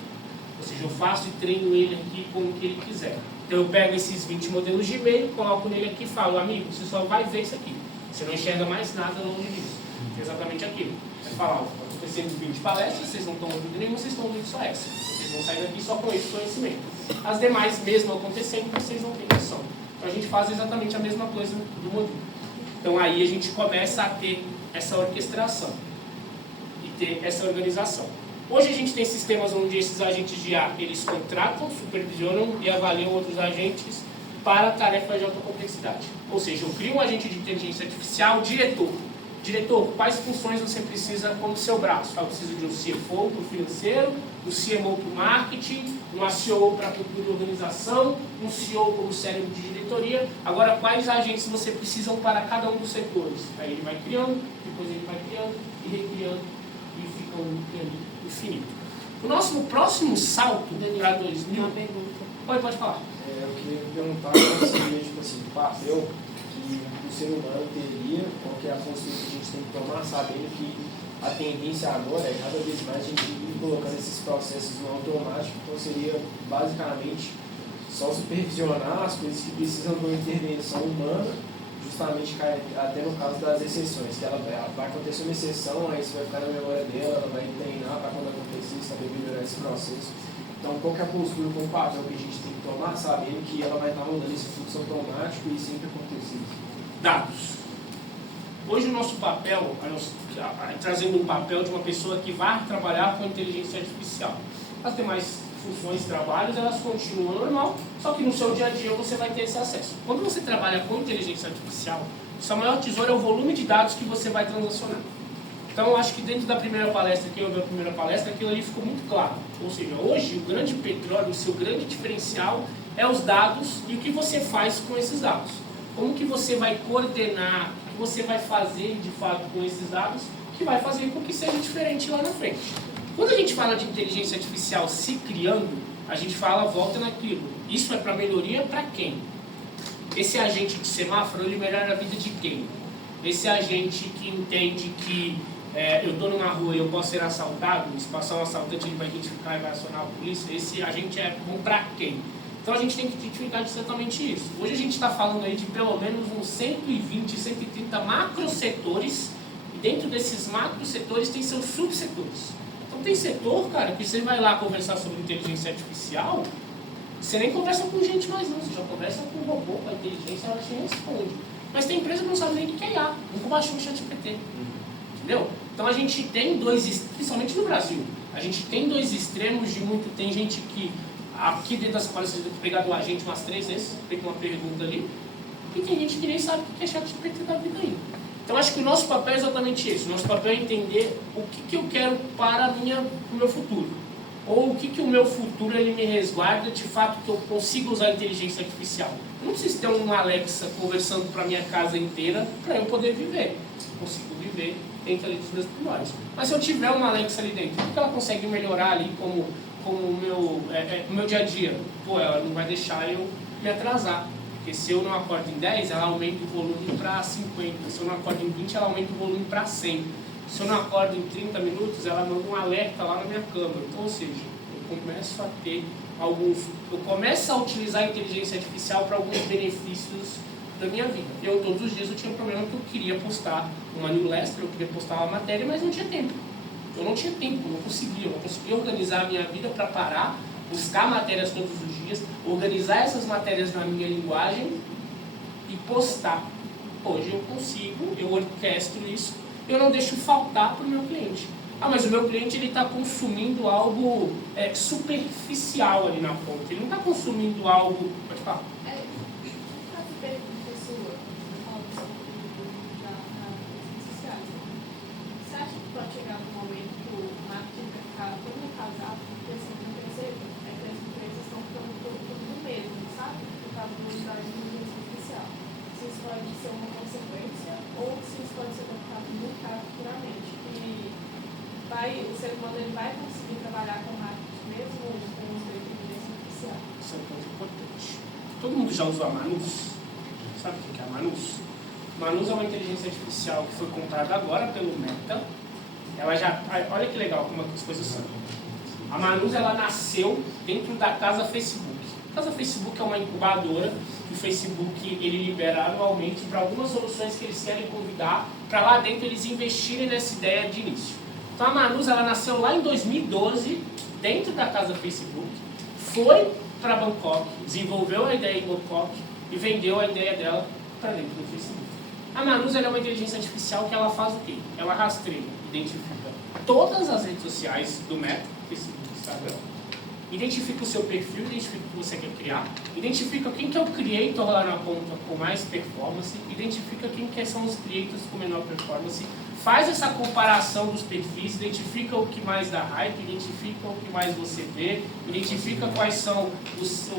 Ou seja, eu faço e treino ele aqui com o que ele quiser. Então eu pego esses 20 modelos de e-mail, coloco nele aqui e falo, amigo, você só vai ver isso aqui. Você não enxerga mais nada longe disso. É exatamente aquilo. Você fala, ó, acontecendo 20 palestras, vocês não estão ouvindo nenhuma, vocês estão ouvindo só essa. Vocês vão sair daqui só com esse conhecimento. As demais, mesmo acontecendo, vocês não têm noção. Então a gente faz exatamente a mesma coisa do modelo. Então aí a gente começa a ter essa orquestração e ter essa organização. Hoje a gente tem sistemas onde esses agentes de IA, eles contratam, supervisionam e avaliam outros agentes para tarefas de alta complexidade. Ou seja, eu crio um agente de inteligência artificial, diretor. Diretor, quais funções você precisa como seu braço? Eu preciso de um CFO para o financeiro, um CMO para o marketing, um ACO para a cultura e organização, um CEO como cérebro de diretoria. Agora, quais agentes você precisa para cada um dos setores? Aí ele vai criando, depois ele vai criando e recriando e fica um infinito. O nosso próximo salto para 2000... Uma pergunta. Pode falar. Eu queria perguntar qual seria, tipo assim, o papel que o ser humano teria, qual que é a postura que a gente tem que tomar, sabendo que a tendência agora é cada vez mais a gente ir colocando esses processos no automático, então seria basicamente só supervisionar as coisas que precisam de uma intervenção humana, justamente até no caso das exceções, que ela vai acontecer uma exceção, aí isso vai ficar na memória dela, ela vai treinar para quando acontecer, saber melhorar esse processo. Então, qual que é a postura com o papel que a gente tem que tomar, sabendo que ela vai estar rodando esse fluxo automático e sempre acontecer? Dados. Hoje o nosso papel, trazendo um papel de uma pessoa que vai trabalhar com inteligência artificial. As demais funções, trabalhos, elas continuam normal, só que no seu dia a dia você vai ter esse acesso. Quando você trabalha com inteligência artificial, o seu maior tesouro é o volume de dados que você vai transacionar. Então, eu acho que dentro da primeira palestra, que eu vi a primeira palestra, aquilo ali ficou muito claro. Ou seja, hoje o grande petróleo, o seu grande diferencial é os dados e o que você faz com esses dados. Como que você vai coordenar, o que você vai fazer de fato com esses dados, que vai fazer com que seja diferente lá na frente. Quando a gente fala de inteligência artificial se criando, a gente fala, volta naquilo. Isso é para melhoria para quem? Esse agente de semáforo, ele melhora a vida de quem? Esse agente que entende que eu estou numa rua e eu posso ser assaltado, se passar um assaltante ele vai identificar e vai acionar a polícia, esse agente é bom para quem? Então a gente tem que identificar exatamente isso. Hoje a gente está falando aí de pelo menos uns 120, 130 macrosetores, e dentro desses macrosetores tem seus subsetores. Então tem setor, cara, que você vai lá conversar sobre inteligência artificial, você nem conversa com gente mais não, você já conversa com o robô, com a inteligência, ela te responde. Mas tem empresa que não sabe nem o que é IA, nunca baixou o ChatGPT. Entendeu? Então a gente tem principalmente no Brasil, a gente tem dois extremos de muito. Tem gente que, aqui dentro dessa palestra, eu pegar do agente umas 3 vezes, feito uma pergunta ali, e tem gente que nem sabe o que é ChatGPT da vida ainda. Então acho que o nosso papel é exatamente esse. O nosso papel é entender o que eu quero para o meu futuro. Ou o que o meu futuro ele me resguarda de fato que eu consiga usar a inteligência artificial. Eu não preciso ter uma Alexa conversando para a minha casa inteira para eu poder viver. Eu consigo viver dentro ali dos meus primórdios. Mas se eu tiver uma Alexa ali dentro, o que ela consegue melhorar ali como o meu dia a dia? Pô, ela não vai deixar eu me atrasar. Porque se eu não acordo em 10, ela aumenta o volume para 50. Se eu não acordo em 20, ela aumenta o volume para 100. Se eu não acordo em 30 minutos, ela manda um alerta lá na minha cama. Então, ou seja, eu começo a utilizar a inteligência artificial para alguns benefícios da minha vida. Todos os dias eu tinha um problema que eu queria postar uma newsletter, eu queria postar uma matéria, mas não tinha tempo. Eu não tinha tempo, não conseguia organizar a minha vida para parar, buscar matérias todos os dias, organizar essas matérias na minha linguagem e postar. Hoje eu consigo, eu orquestro isso, eu não deixo faltar para o meu cliente. Mas o meu cliente está consumindo algo superficial ali na ponta, ele não está consumindo algo... Pode falar. O ser humano ele vai conseguir trabalhar com marketing mesmo com os inteligência artificial. Isso é um ponto importante. Todo mundo já usou a Manus? Sabe o que é a Manus? Manus é uma inteligência artificial que foi comprada agora pelo Meta. Ela já... Olha que legal como as coisas são. A Manus ela nasceu dentro da casa Facebook. A casa Facebook é uma incubadora que o Facebook ele libera anualmente para algumas soluções que eles querem convidar para lá dentro eles investirem nessa ideia de início. Então a Manus ela nasceu lá em 2012, dentro da casa Facebook, foi para Bangkok, desenvolveu a ideia em Bangkok e vendeu a ideia dela para dentro do Facebook. A Manus ela é uma inteligência artificial que ela faz o quê? Ela rastreia, identifica todas as redes sociais do Meta, Facebook, Instagram, identifica o seu perfil, identifica o que você quer criar, identifica quem que é o creator lá na ponta com mais performance, identifica quem que são os creators com menor performance, faz essa comparação dos perfis, identifica o que mais dá hype, identifica o que mais você vê, identifica quais são os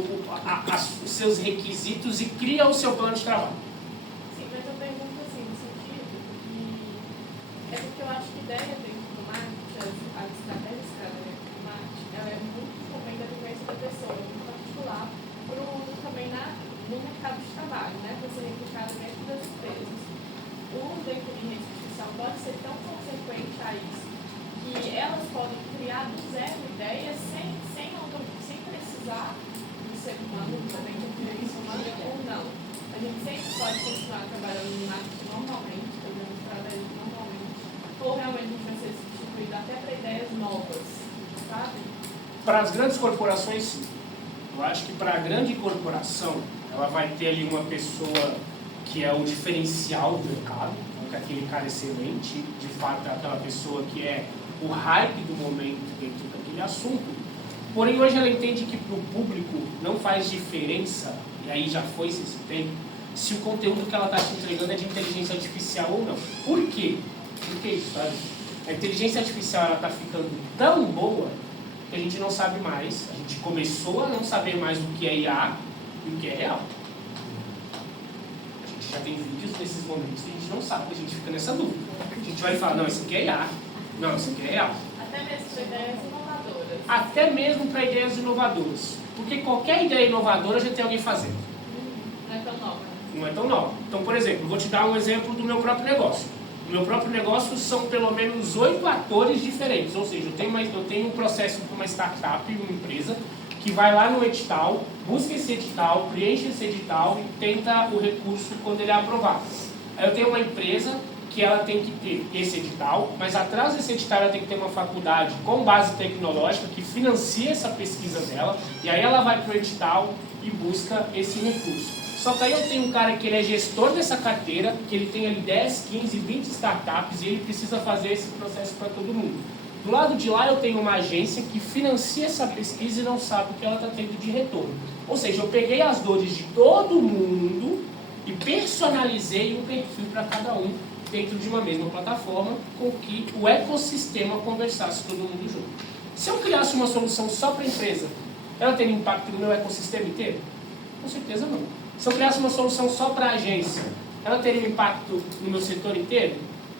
seus requisitos e cria o seu plano de trabalho. Sim, mas eu pergunto assim, no sentido que porque eu acho que ideia dentro do marketing, a estratégia dentro do marketing, ela é muito também da vivência da pessoa, muito particular, para o uso também no mercado de trabalho, né, para ser replicado dentro das empresas. O uso da inteligência artificial pode ser tão consequente a isso que elas podem criar do zero ideias sem precisar do ser humano, também de inteligência humana ou não. A gente sempre pode continuar trabalhando no marketing normalmente, fazendo estratégias normalmente, ou realmente a gente vai ser substituído até para ideias novas, sabe? Para as grandes corporações, sim. Eu acho que para a grande corporação, ela vai ter ali uma pessoa que é o diferencial do mercado, aquele cara excelente, de fato é aquela pessoa que é o hype do momento dentro daquele assunto. Porém, hoje ela entende que para o público não faz diferença, e aí já foi esse tempo, se o conteúdo que ela está te entregando é de inteligência artificial ou não. Por quê? Por que isso, sabe? A inteligência artificial está ficando tão boa que a gente não sabe mais, a gente começou a não saber mais o que é IA e o que é real. Já tem vídeos nesses momentos que a gente não sabe, a gente fica nessa dúvida. A gente vai falar, não, isso aqui é IA, não, isso aqui é real. Até mesmo ideias inovadoras. até mesmo para ideias inovadoras. Porque qualquer ideia inovadora já tem alguém fazendo. Não é tão nova, né? Não é tão nova. Então, por exemplo, vou te dar um exemplo do meu próprio negócio. No meu próprio negócio são pelo menos 8 atores diferentes. Ou seja, eu tenho um processo com uma startup, uma empresa, que vai lá no edital, busca esse edital, preenche esse edital e tenta o recurso quando ele é aprovado. Aí eu tenho uma empresa que ela tem que ter esse edital, mas atrás desse edital ela tem que ter uma faculdade com base tecnológica que financia essa pesquisa dela, e aí ela vai para o edital e busca esse recurso. Só que aí eu tenho um cara que ele é gestor dessa carteira, que ele tem ali 10, 15, 20 startups e ele precisa fazer esse processo para todo mundo. Do lado de lá eu tenho uma agência que financia essa pesquisa e não sabe o que ela está tendo de retorno. Ou seja, eu peguei as dores de todo mundo e personalizei um perfil para cada um dentro de uma mesma plataforma com que o ecossistema conversasse todo mundo junto. Se eu criasse uma solução só para a empresa, ela teria impacto no meu ecossistema inteiro? Com certeza não. Se eu criasse uma solução só para a agência, ela teria impacto no meu setor inteiro?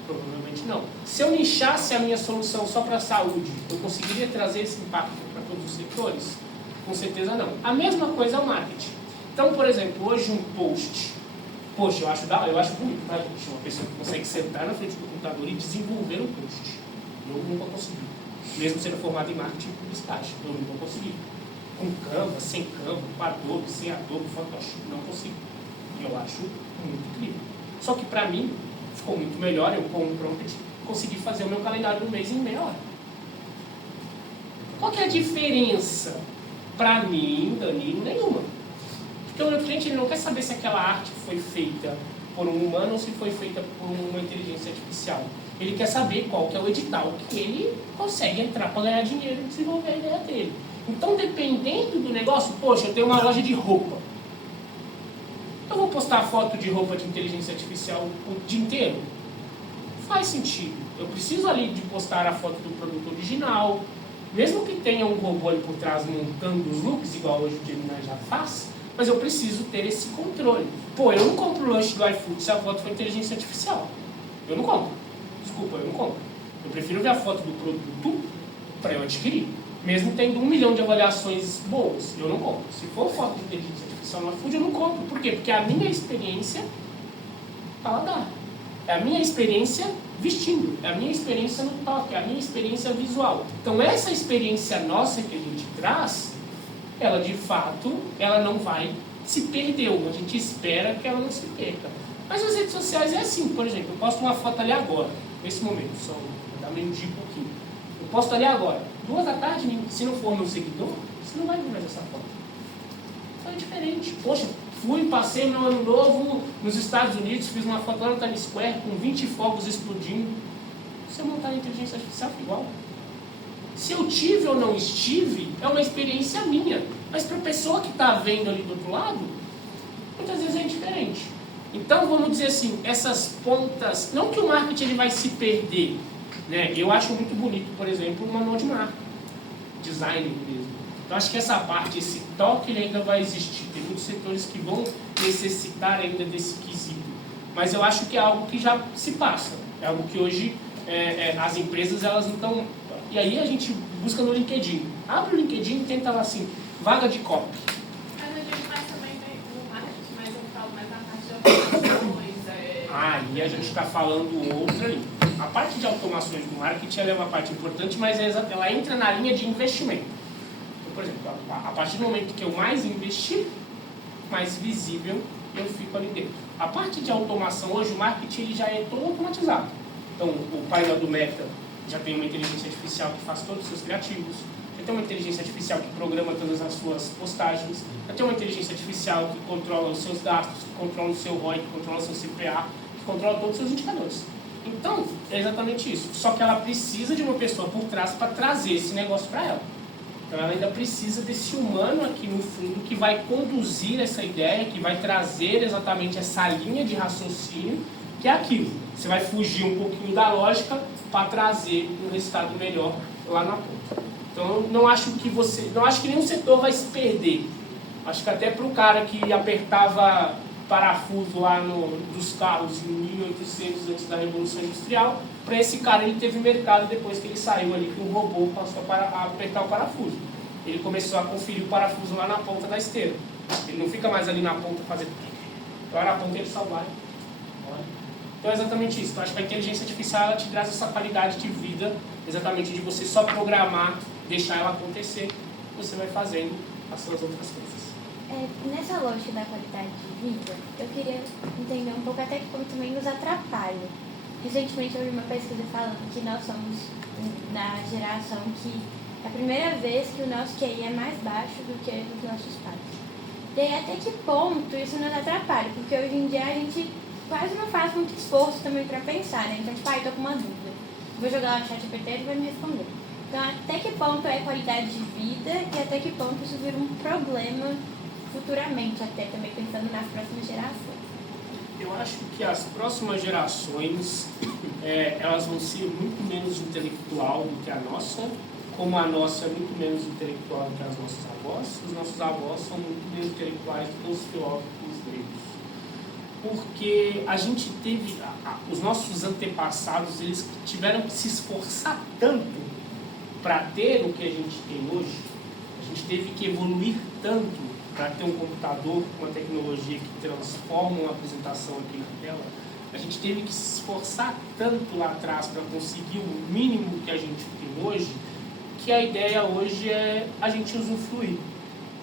Provavelmente não. Se eu nichasse a minha solução só para a saúde, eu conseguiria trazer esse impacto para todos os setores? Com certeza não. A mesma coisa é o marketing. Então, por exemplo, hoje um post. Poxa, eu acho bonito, tá, gente? Uma pessoa que consegue sentar na frente do computador e desenvolver um post. Eu nunca consegui. Mesmo sendo formado em marketing e publicidade, eu nunca consegui. Com Canva, sem Canva, com Adobe, sem Adobe, Photoshop, não consigo. Eu acho muito incrível. Só que pra mim, ficou muito melhor, eu com um prompt consegui fazer o meu calendário do mês em meia hora. Qual que é a diferença? Pra mim, Danilo, nenhuma. Porque o meu cliente ele não quer saber se aquela arte foi feita por um humano ou se foi feita por uma inteligência artificial. Ele quer saber qual que é o edital que ele consegue entrar para ganhar dinheiro e desenvolver a ideia dele. Então, dependendo do negócio, poxa, eu tenho uma loja de roupa. Eu vou postar foto de roupa de inteligência artificial o dia inteiro? Faz sentido. Eu preciso ali de postar a foto do produto original, mesmo que tenha um robô ali por trás montando os looks, igual hoje o Gemini já faz, mas eu preciso ter esse controle. Pô, eu não compro o lanche do iFood se a foto for inteligência artificial. Eu não compro. Desculpa, eu não compro. Eu prefiro ver a foto do produto para eu adquirir. Mesmo tendo 1 milhão de avaliações boas, eu não compro. Se for foto de inteligência artificial no iFood, eu não compro. Por quê? Porque a minha experiência paladar. É a minha experiência vestindo. É a minha experiência no toque. É a minha experiência visual. Então, essa experiência nossa que a gente traz, ela de fato, ela não vai se perder. A gente espera que ela não se perca. Mas as redes sociais é assim. Por exemplo, eu posto uma foto ali agora, nesse momento, só dá meio-dia e pouquinho. Eu posto ali agora. 2 da tarde, se não for meu seguidor, você não vai ver mais essa foto. Então é diferente. Poxa, passei meu ano novo nos Estados Unidos, fiz uma foto lá no Times Square com 20 fogos explodindo. Se eu montar a inteligência artificial, fica igual. Se eu tive ou não estive, é uma experiência minha. Mas para a pessoa que está vendo ali do outro lado, muitas vezes é diferente. Então, vamos dizer assim, essas pontas, não que o marketing ele vai se perder, né? Eu acho muito bonito, por exemplo, o manual de marca, design mesmo. Eu acho que essa parte, esse toque, ele ainda vai existir. Tem muitos setores que vão necessitar ainda desse quesito. Mas eu acho que é algo que já se passa. É algo que hoje as empresas, elas não estão... E aí a gente busca no LinkedIn. Abre o LinkedIn e tenta lá assim, vaga de copy. Mas a gente faz também no marketing, mas eu falo mais na parte de automações. Aí a gente está falando outra ali. A parte de automações do marketing ela é uma parte importante, mas ela entra na linha de investimento. Então, por exemplo, a partir do momento que eu mais investir, mais visível eu fico ali dentro. A parte de automação hoje, o marketing ele já é todo automatizado. Então, o painel do Meta já tem uma inteligência artificial que faz todos os seus criativos, já tem uma inteligência artificial que programa todas as suas postagens, já tem uma inteligência artificial que controla os seus gastos, que controla o seu ROI, que controla o seu CPA, que controla todos os seus indicadores. Então, é exatamente isso. Só que ela precisa de uma pessoa por trás para trazer esse negócio para ela. Então, ela ainda precisa desse humano aqui no fundo que vai conduzir essa ideia, que vai trazer exatamente essa linha de raciocínio, que é aquilo. Você vai fugir um pouquinho da lógica para trazer um resultado melhor lá na ponta. Então, não acho que nenhum setor vai se perder. Acho que até para o cara que apertava parafuso lá dos carros em 1800 antes da Revolução Industrial. Para esse cara ele teve mercado depois que ele saiu ali, que o robô passou a apertar o parafuso. Ele começou a conferir o parafuso lá na ponta da esteira. Ele não fica mais ali na ponta fazendo... Lá na ponta ele só vai. Então é exatamente isso. Então, acho que a inteligência artificial ela te traz essa qualidade de vida, exatamente de você só programar, deixar ela acontecer, você vai fazendo as suas outras coisas. Nessa lógica da qualidade de vida, eu queria entender um pouco até que ponto também nos atrapalha. Recentemente eu vi uma pesquisa falando que nós somos da geração que é a primeira vez que o nosso QI é mais baixo do que os nossos pais. E aí até que ponto isso nos atrapalha? Porque hoje em dia a gente quase não faz muito esforço também para pensar, né? Então, tipo, tô com uma dúvida. Vou jogar lá no ChatGPT e ele vai me responder. Então, até que ponto é qualidade de vida e até que ponto isso vira um problema futuramente, até também pensando nas próximas gerações? Eu acho que as próximas gerações, elas vão ser muito menos intelectual do que a nossa, como a nossa é muito menos intelectual do que as nossas avós, os nossos avós são muito menos intelectuais do que os filósofos gregos. Porque a gente teve, os nossos antepassados, eles tiveram que se esforçar tanto para ter o que a gente tem hoje, a gente teve que evoluir tanto para ter um computador com uma tecnologia que transforma uma apresentação aqui na tela, a gente teve que se esforçar tanto lá atrás para conseguir o mínimo que a gente tem hoje, que a ideia hoje é a gente usufruir.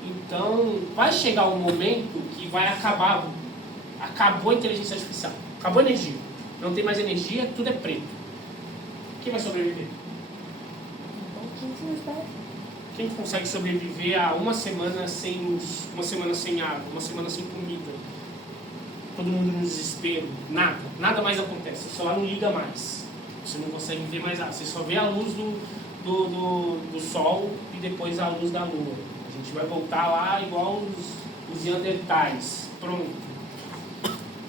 Então, vai chegar um momento que vai acabou a inteligência artificial, acabou a energia, não tem mais energia, tudo é preto. Quem vai sobreviver? Quem consegue sobreviver a uma semana sem luz, uma semana sem água, uma semana sem comida? Todo mundo no desespero, nada mais acontece, o celular não liga mais, você não consegue ver mais nada, você só vê a luz do sol e depois a luz da lua. A gente vai voltar lá igual os neandertais, pronto.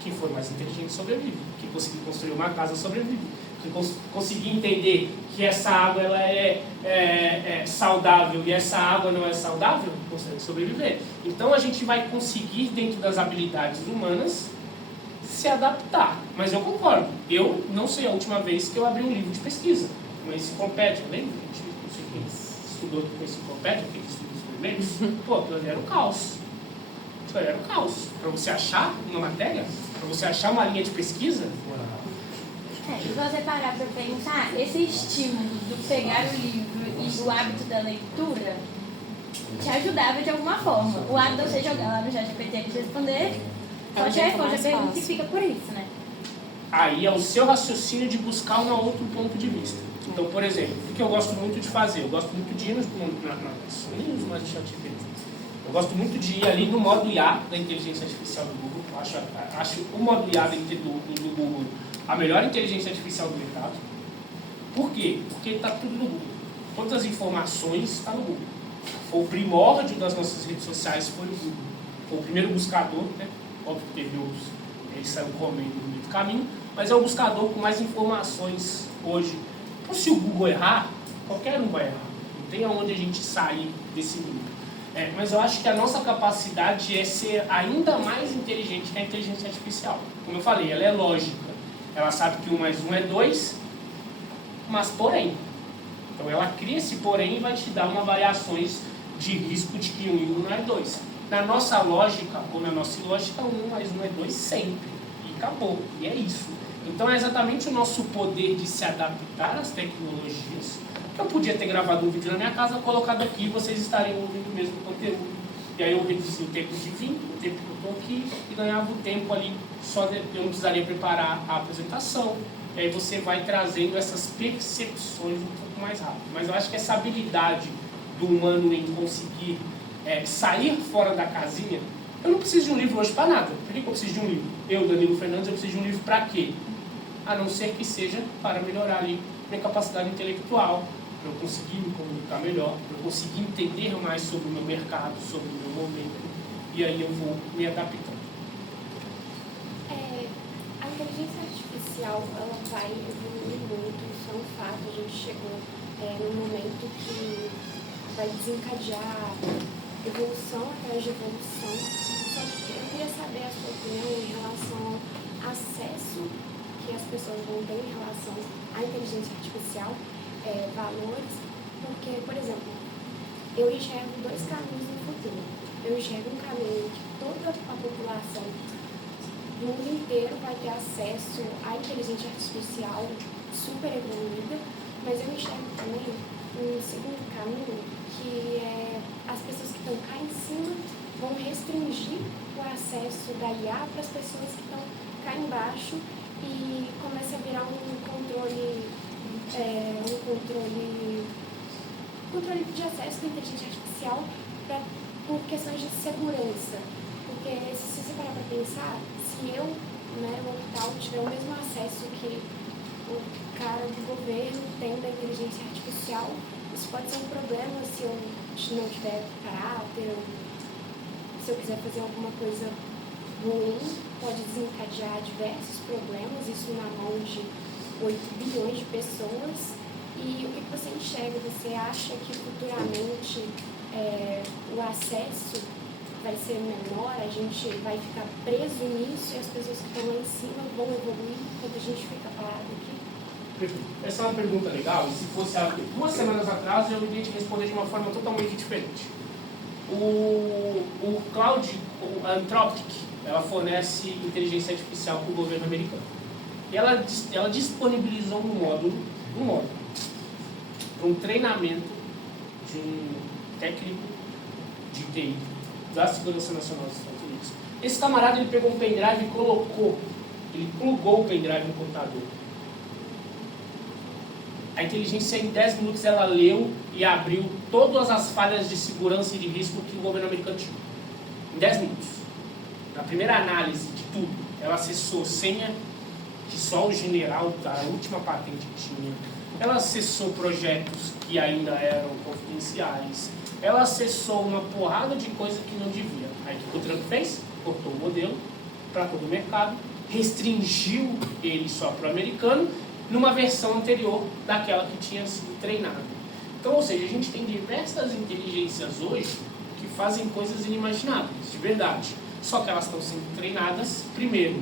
Quem for mais inteligente sobrevive, quem conseguir construir uma casa sobrevive, quem conseguir entender que essa água ela é saudável e essa água não é saudável, consegue sobreviver. Então a gente vai conseguir, dentro das habilidades humanas, se adaptar. Mas eu concordo, eu não sei a última vez que eu abri um livro de pesquisa, uma enciclopédia, lembra? Quem estudou com enciclopédia, quem estudou os primeiros, pô, aquilo ali era o caos. Aquilo ali era o caos. Para você achar uma matéria, para você achar uma linha de pesquisa... E você parar para pensar, esse estímulo do pegar o livro e do hábito da leitura te ajudava de alguma forma. O hábito de você jogar lá no ChatGPT e responder, só te responde a pergunta e fica por isso, né? Aí é o seu raciocínio de buscar um outro ponto de vista. Então, por exemplo, o que eu gosto muito de fazer? Eu gosto muito de ir nem uso mais o ChatGPT. Eu gosto muito de ir ali no modo IA da inteligência artificial do Google. Acho o modo IA do Google a melhor inteligência artificial do mercado. Por quê? Porque está tudo no Google. Todas as informações estão no Google. O primórdio das nossas redes sociais foi o Google. Foi o primeiro buscador, né? Óbvio que teve outros, ele saiu correndo no meio do caminho, mas é o buscador com mais informações hoje. Então, se o Google errar, qualquer um vai errar. Não tem aonde a gente sair desse mundo. Mas eu acho que a nossa capacidade é ser ainda mais inteligente que a inteligência artificial. Como eu falei, ela é lógica. Ela sabe que 1 mais 1 é 2, mas porém. Então ela cria esse porém e vai te dar uma variações de risco de que 1 e 1 não é 2. Na nossa lógica, ou na nossa ilógica, 1 mais 1 é 2 sempre. E acabou. E é isso. Então é exatamente o nosso poder de se adaptar às tecnologias. Eu podia ter gravado um vídeo na minha casa, colocado aqui e vocês estariam ouvindo o mesmo conteúdo. E aí eu reduzi o tempo de vir, o tempo que eu estou aqui, e ganhava o tempo ali, eu não precisaria preparar a apresentação. E aí você vai trazendo essas percepções um pouco mais rápido. Mas eu acho que essa habilidade do humano em conseguir sair fora da casinha, eu não preciso de um livro hoje para nada. Por que eu preciso de um livro? Eu, Danilo Fernandes, eu preciso de um livro para quê? A não ser que seja para melhorar ali minha capacidade intelectual, para eu conseguir me comunicar melhor, para eu conseguir entender mais sobre o meu mercado, sobre o meu momento, e aí eu vou me adaptando. A inteligência artificial, ela vai evoluir muito, isso é um fato. A gente chegou num momento que vai desencadear evolução atrás de evolução. Só que eu queria saber a sua opinião, pessoas vão ter em relação à inteligência artificial, valores, porque, por exemplo, eu enxergo dois caminhos no futuro. Eu enxergo um caminho que toda a população do mundo inteiro vai ter acesso à inteligência artificial super evoluída, mas eu enxergo também um segundo caminho que é as pessoas que estão cá em cima vão restringir o acesso da IA para as pessoas que estão cá embaixo e começa a virar um controle de acesso da inteligência artificial por questões de segurança. Porque se você parar para pensar, se eu, mortal, tiver o mesmo acesso que o cara do governo tem da inteligência artificial, isso pode ser um problema se eu não tiver caráter, se eu quiser fazer alguma coisa ruim, pode desencadear diversos problemas, isso na mão de 8 bilhões de pessoas. E o que você enxerga? Você acha que futuramente o acesso vai ser menor, a gente vai ficar preso nisso e as pessoas que estão lá em cima vão evoluir enquanto a gente fica parado aqui? Essa é uma pergunta legal, e se fosse há 2 semanas atrás, eu iria te responder de uma forma totalmente diferente. O a Anthropic, ela fornece inteligência artificial para o governo americano. E ela disponibilizou um módulo para um treinamento de um técnico de TI da Segurança Nacional dos Estados Unidos. Esse camarada, ele pegou um pendrive e ele plugou o pendrive no computador. A inteligência, em 10 minutos, ela leu e abriu todas as falhas de segurança e de risco que o governo americano tinha. Em 10 minutos. Na primeira análise de tudo, ela acessou senha que só o general da última patente tinha. Ela acessou projetos que ainda eram confidenciais. Ela acessou uma porrada de coisa que não devia. Aí o que o Trump fez? Cortou o modelo para todo o mercado, restringiu ele só para o americano, numa versão anterior daquela que tinha sido treinada. Então, ou seja, a gente tem diversas inteligências hoje que fazem coisas inimagináveis, de verdade. Só que elas estão sendo treinadas, primeiro,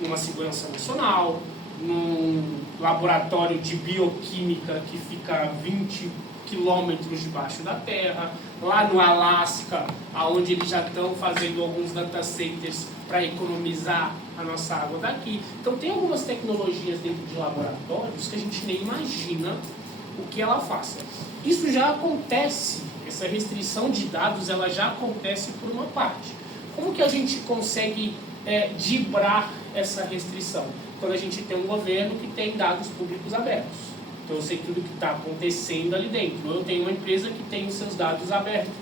numa segurança nacional, num laboratório de bioquímica que fica a 20 quilômetros debaixo da terra, lá no Alasca, onde eles já estão fazendo alguns data centers para economizar a nossa água daqui. Então tem algumas tecnologias dentro de laboratórios que a gente nem imagina o que ela faça. Isso já acontece, essa restrição de dados ela já acontece por uma parte. Como que a gente consegue driblar essa restrição? Quando a gente tem um governo que tem dados públicos abertos. Então eu sei tudo o que está acontecendo ali dentro. Eu tenho uma empresa que tem os seus dados abertos,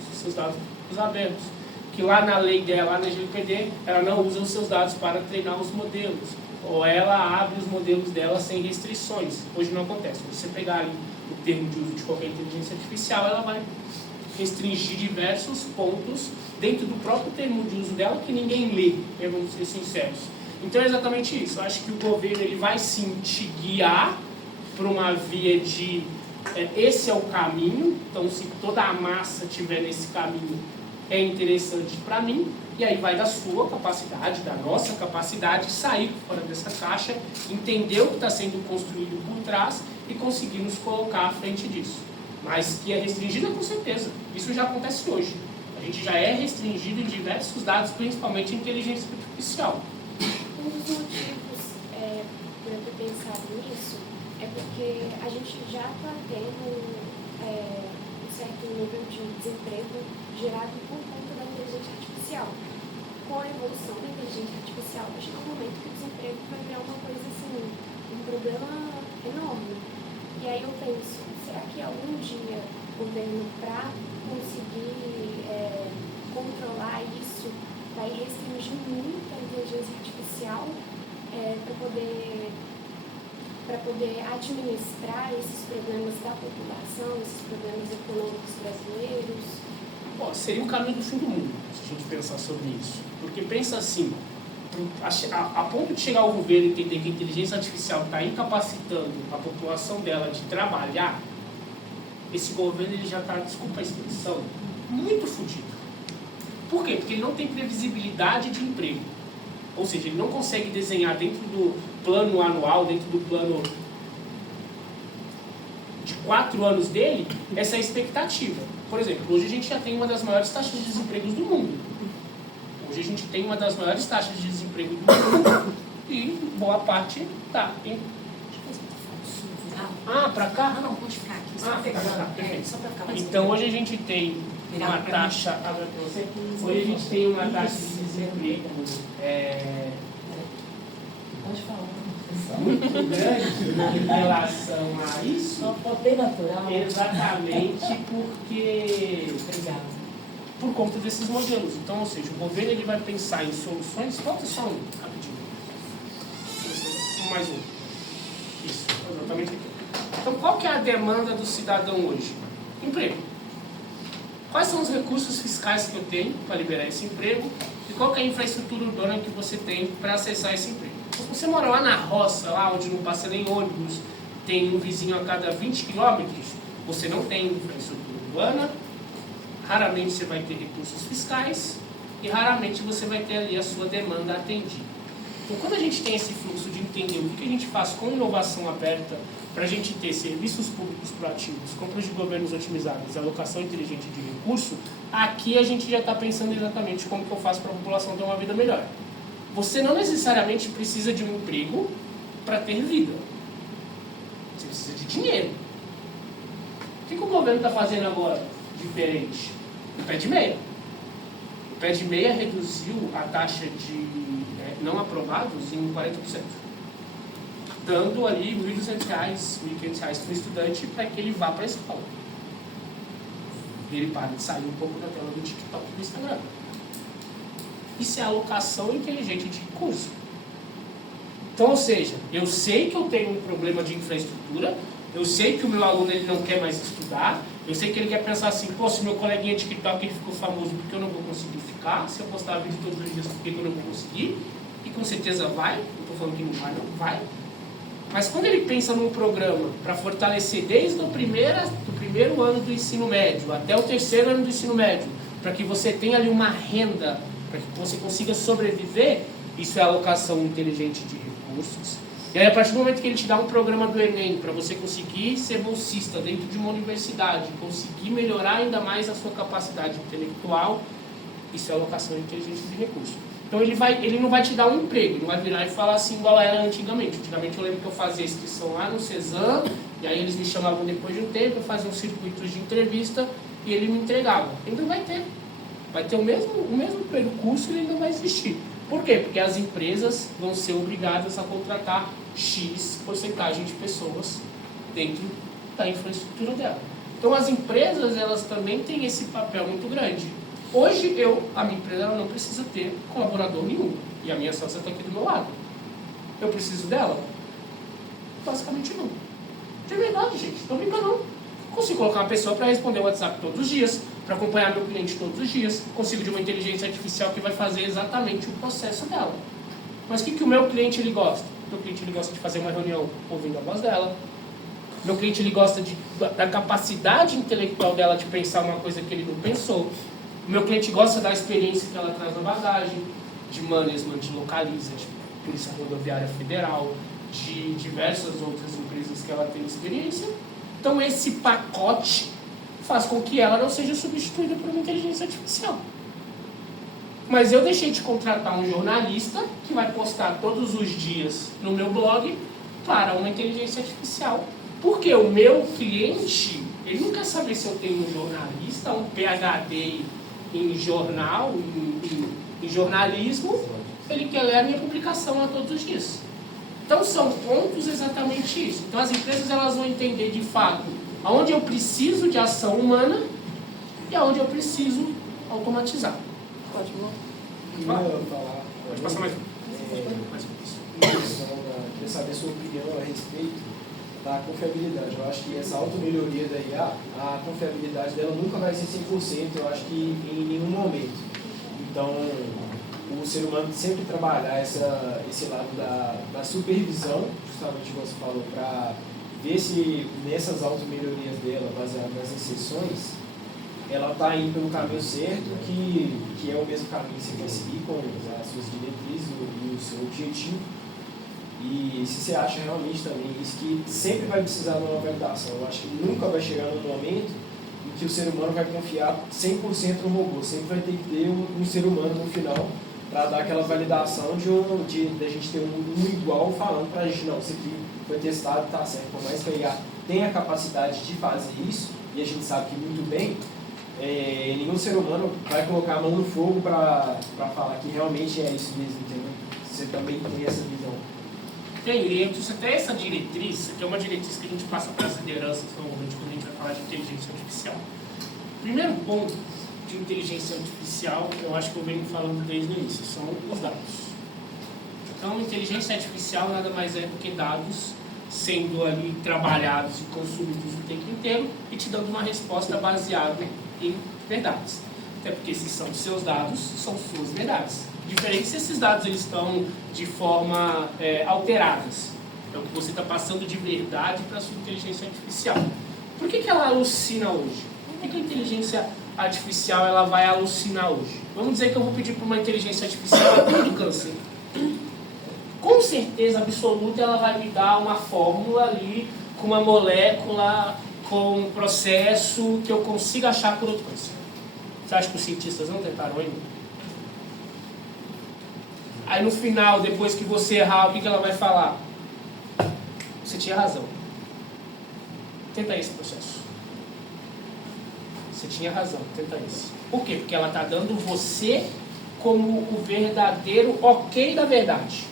que lá na lei dela, lá na GLPD, ela não usa os seus dados para treinar os modelos. Ou ela abre os modelos dela sem restrições. Hoje não acontece. Se você pegar ali o termo de uso de qualquer inteligência artificial, ela vai restringir diversos pontos dentro do próprio termo de uso dela que ninguém lê, vamos ser sinceros. Então é exatamente isso. Eu acho que o governo ele vai sim te guiar para uma via de esse é o caminho, então se toda a massa estiver nesse caminho é interessante para mim, e aí vai da sua capacidade, da nossa capacidade, sair fora dessa caixa, entender o que está sendo construído por trás e conseguir nos colocar à frente disso. Mas que é restringida, com certeza. Isso já acontece hoje. A gente já é restringido em diversos dados, principalmente em inteligência artificial. Um dos motivos por eu ter pensado nisso é porque a gente já está tendo um certo nível de desemprego gerado por conta da inteligência artificial. Com a evolução da inteligência artificial, vai chegar um momento que o desemprego vai virar uma coisa assim, um problema enorme. E aí eu penso, será que algum dia o governo, para conseguir controlar isso, vai restringir muito a inteligência artificial para poder administrar esses problemas da população, esses problemas econômicos brasileiros? Bom, seria o caminho do fim do mundo, se a gente pensar sobre isso. Porque pensa assim, a ponto de chegar ao governo e entender que a inteligência artificial está incapacitando a população dela de trabalhar, esse governo ele já está, desculpa a expressão, muito fodido. Por quê? Porque ele não tem previsibilidade de emprego. Ou seja, ele não consegue desenhar dentro do plano anual, dentro do plano de 4 anos dele, essa expectativa. Por exemplo, hoje a gente já tem uma das maiores taxas de desemprego do mundo. Hoje a gente tem uma das maiores taxas de desemprego do mundo e boa parte tá em... pra cá? Não, pode ficar aqui. Só Tá, perfeito. Só pra ficar mais então hoje a gente tem uma taxa... Hoje a gente tem uma taxa de desemprego Pode falar. muito grande em relação a isso. Só bem natural. Exatamente porque... Obrigada. Por conta desses modelos. Então, ou seja, o governo ele vai pensar em soluções... Falta só um, rapidinho. Mais um. Isso, exatamente aqui. Então, qual que é a demanda do cidadão hoje? Emprego. Quais são os recursos fiscais que eu tenho para liberar esse emprego? E qual que é a infraestrutura urbana que você tem para acessar esse emprego? Se você mora lá na roça, lá onde não passa nem ônibus, tem um vizinho a cada 20 quilômetros, você não tem infraestrutura urbana, raramente você vai ter recursos fiscais e raramente você vai ter ali a sua demanda atendida. Então, quando a gente tem esse fluxo de entender o que a gente faz com inovação aberta para a gente ter serviços públicos proativos, compras de governos otimizadas, alocação inteligente de recurso, aqui a gente já está pensando exatamente como que eu faço para a população ter uma vida melhor. Você não necessariamente precisa de um emprego para ter vida. Você precisa de dinheiro. O que o governo está fazendo agora diferente? O pé de meia. O pé de meia reduziu a taxa de não aprovados em 40%. Dando ali R$ 1.200, R$ 1.500 para o estudante para que ele vá para a escola. E ele para de sair um pouco da tela do TikTok e do Instagram. Isso é alocação inteligente de recurso. Então, ou seja, eu sei que eu tenho um problema de infraestrutura, eu sei que o meu aluno ele não quer mais estudar, eu sei que ele quer pensar assim, pô, se meu coleguinha de TikTok ele ficou famoso, por que eu não vou conseguir ficar? Se eu postar vídeo todos os dias, por que eu não vou conseguir? E com certeza vai, não estou falando que não vai, não vai. Mas quando ele pensa num programa para fortalecer desde o primeiro ano do ensino médio até o 3º ano do ensino médio, para que você tenha ali uma renda, para que você consiga sobreviver, isso é alocação inteligente de recursos. E aí, a partir do momento que ele te dá um programa do Enem para você conseguir ser bolsista dentro de uma universidade, conseguir melhorar ainda mais a sua capacidade intelectual, isso é alocação inteligente de recursos. Então ele não vai te dar um emprego, ele vai virar e falar assim igual era antigamente. Antigamente eu lembro que eu fazia inscrição lá no Cezam, e aí eles me chamavam depois de um tempo, eu fazia um circuito de entrevista e ele me entregava. Ele não vai ter. Vai ter o mesmo percurso e ele não vai existir. Por quê? Porque as empresas vão ser obrigadas a contratar X porcentagem de pessoas dentro da infraestrutura dela. Então as empresas, elas também têm esse papel muito grande. Hoje, a minha empresa ela não precisa ter colaborador nenhum. E a minha sócia está aqui do meu lado. Eu preciso dela? Basicamente não. De verdade, gente. Estou brincando não. Consigo colocar uma pessoa para responder o WhatsApp todos os dias, para acompanhar meu cliente todos os dias. Consigo de uma inteligência artificial que vai fazer exatamente o processo dela. Mas o que o meu cliente ele gosta? O meu cliente ele gosta de fazer uma reunião ouvindo a voz dela. Meu cliente ele gosta da capacidade intelectual dela de pensar uma coisa que ele não pensou. O meu cliente gosta da experiência que ela traz na bagagem, de management, de Localiza, de Polícia Rodoviária Federal, de diversas outras empresas que ela tem experiência. Então esse pacote faz com que ela não seja substituída por uma inteligência artificial. Mas eu deixei de contratar um jornalista que vai postar todos os dias no meu blog para uma inteligência artificial. Porque o meu cliente, ele não quer saber se eu tenho um jornalista, um PhD em jornal, em jornalismo, ele quer ler a minha publicação lá todos os dias. Então são pontos exatamente isso. Então as empresas elas vão entender de fato aonde eu preciso de ação humana e aonde eu preciso automatizar. Ótimo. Pode passar mais um. Queria saber a sua opinião a respeito da confiabilidade. Eu acho que essa auto-melhoria da IA, a confiabilidade dela nunca vai ser 100%, eu acho que em nenhum momento. Então, o ser humano sempre trabalhar esse lado da supervisão, justamente como você falou, para ver se nessas auto-melhorias dela, baseadas nas exceções, ela está indo pelo caminho certo, que é o mesmo caminho que você quer seguir com as suas diretrizes e objetivo. E se você acha realmente também isso, que sempre vai precisar de uma validação. Eu acho que nunca vai chegar num momento em que o ser humano vai confiar 100% no robô. Sempre vai ter que ter um ser humano no final para dar aquela validação de a gente ter um igual falando para a gente, não, isso aqui foi testado, está certo. Por mais que a IA tenha a capacidade de fazer isso, e a gente sabe que muito bem, nenhum ser humano vai colocar a mão no fogo para falar que realmente é isso mesmo, entendeu? Você também tem essa visão. Tem, e até essa diretriz, que é uma diretriz que a gente passa para as lideranças normalmente quando a gente vai falar de inteligência artificial. O primeiro ponto de inteligência artificial, eu acho que eu venho falando desde o início, são os dados. Então, inteligência artificial nada mais é do que dados sendo ali trabalhados e consumidos o tempo inteiro e te dando uma resposta baseada em verdades. Até porque se são seus dados, são suas verdades. Diferente se esses dados eles estão de forma alteradas. É o que você está passando de verdade para a sua inteligência artificial. Por que ela alucina hoje? Por que a inteligência artificial ela vai alucinar hoje? Vamos dizer que eu vou pedir para uma inteligência artificial a cura do câncer. Com certeza absoluta ela vai me dar uma fórmula ali, com uma molécula, com um processo que eu consiga achar a cura do câncer. Você acha que os cientistas não tentaram ainda? Aí no final, depois que você errar, o que ela vai falar? Você tinha razão. Tenta esse processo. Você tinha razão, tenta esse. Por quê? Porque ela está dando você como o verdadeiro ok da verdade.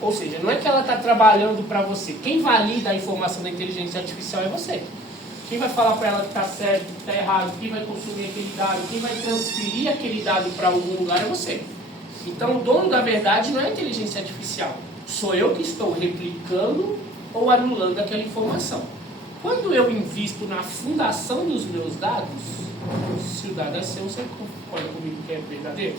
Ou seja, não é que ela está trabalhando para você. Quem valida a informação da inteligência artificial é você. Quem vai falar para ela que está certo, que está errado, quem vai consumir aquele dado, quem vai transferir aquele dado para algum lugar é você. Então, o dono da verdade não é a inteligência artificial. Sou eu que estou replicando ou anulando aquela informação. Quando eu invisto na fundação dos meus dados, se o dado é seu, você concorda comigo que é verdadeiro?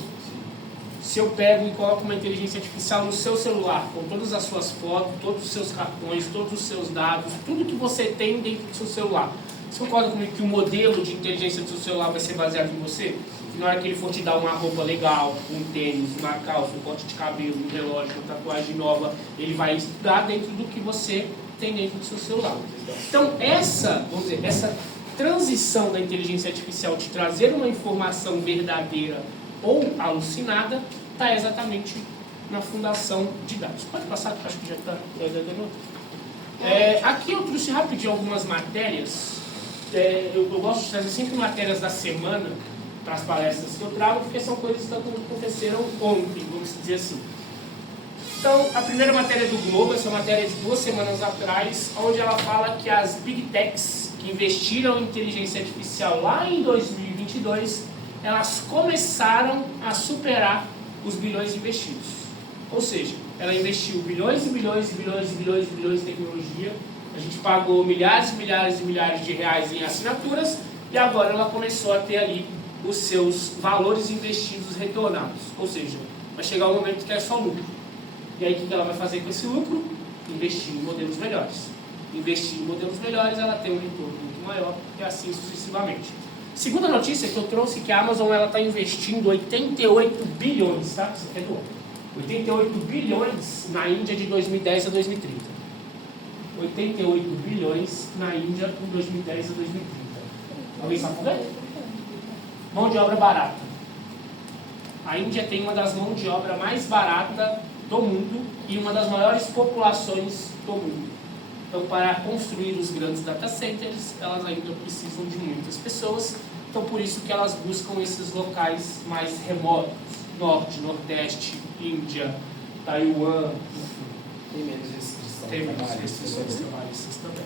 Se eu pego e coloco uma inteligência artificial no seu celular, com todas as suas fotos, todos os seus cartões, todos os seus dados, tudo que você tem dentro do seu celular, você concorda comigo que o modelo de inteligência do seu celular vai ser baseado em você? Que na hora que ele for te dar uma roupa legal, um tênis, uma calça, um corte de cabelo, um relógio, uma tatuagem nova, ele vai estudar dentro do que você tem dentro do seu celular. Então essa transição da inteligência artificial de trazer uma informação verdadeira ou alucinada está exatamente na fundação de dados. Pode passar, acho que já está. Aqui eu trouxe rapidinho algumas matérias. Eu gosto de trazer sempre matérias da semana para as palestras que eu trago, porque são coisas que aconteceram ontem, vamos dizer assim. Então, a primeira matéria do Globo, essa matéria de 2 semanas atrás, onde ela fala que as Big Techs que investiram em inteligência artificial lá em 2022, elas começaram a superar os bilhões investidos. Ou seja, ela investiu bilhões e bilhões e bilhões e bilhões e bilhões em tecnologia, a gente pagou milhares e milhares e milhares de reais em assinaturas, e agora ela começou a ter ali os seus valores investidos retornados. Ou seja, vai chegar um momento que é só lucro. E aí o que ela vai fazer com esse lucro? Investir em modelos melhores. Investir em modelos melhores, ela tem um retorno muito maior, e assim sucessivamente. Segunda notícia que eu trouxe, que a Amazon está investindo 88 bilhões, tá? Isso aqui é do ano. 88 bilhões na Índia de 2010 a 2030. 88 bilhões na Índia de 2010 a 2030. Alguém sabe por quê? Mão de obra barata. A Índia tem uma das mãos de obra mais baratas do mundo e uma das maiores populações do mundo. Então, para construir os grandes data centers, elas ainda precisam de muitas pessoas. Então, por isso que elas buscam esses locais mais remotos. Norte, Nordeste, Índia, Taiwan. Tem menos restrição. Tem menos restrições trabalhistas também.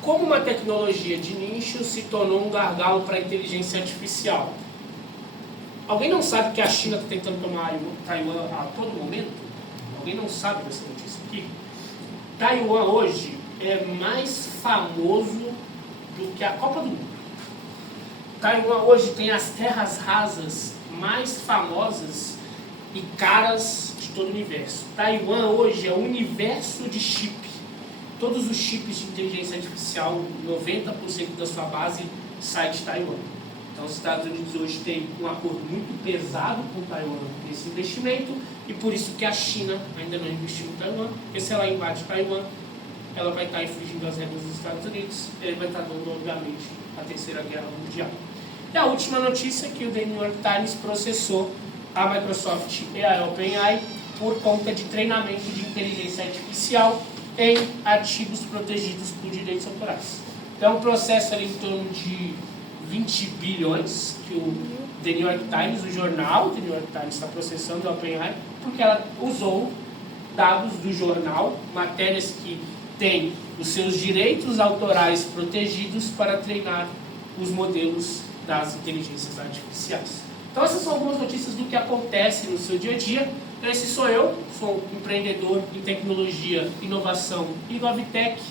Como uma tecnologia de nicho se tornou um gargalo para a inteligência artificial? Alguém não sabe que a China está tentando tomar Taiwan a todo momento? Alguém não sabe dessa notícia aqui? Taiwan hoje é mais famoso do que a Copa do Mundo. Taiwan hoje tem as terras rasas mais famosas e caras de todo o universo. Taiwan hoje é o universo de chip. Todos os chips de inteligência artificial, 90% da sua base sai de Taiwan. Então, os Estados Unidos hoje têm um acordo muito pesado com Taiwan nesse investimento, e por isso que a China ainda não investiu em Taiwan, porque se ela invade Taiwan, ela vai estar infringindo as regras dos Estados Unidos, e ele vai estar dando, obviamente, a Terceira Guerra Mundial. E a última notícia é que o The New York Times processou a Microsoft e a OpenAI por conta de treinamento de inteligência artificial em artigos protegidos por direitos autorais. Então, um processo ali em torno de 20 bilhões que o The New York Times, o jornal The New York Times, está processando a OpenAI porque ela usou dados do jornal, matérias que têm os seus direitos autorais protegidos para treinar os modelos das inteligências artificiais. Então essas são algumas notícias do que acontece no seu dia a dia. Esse sou eu, sou um empreendedor em tecnologia, inovação e GovTech,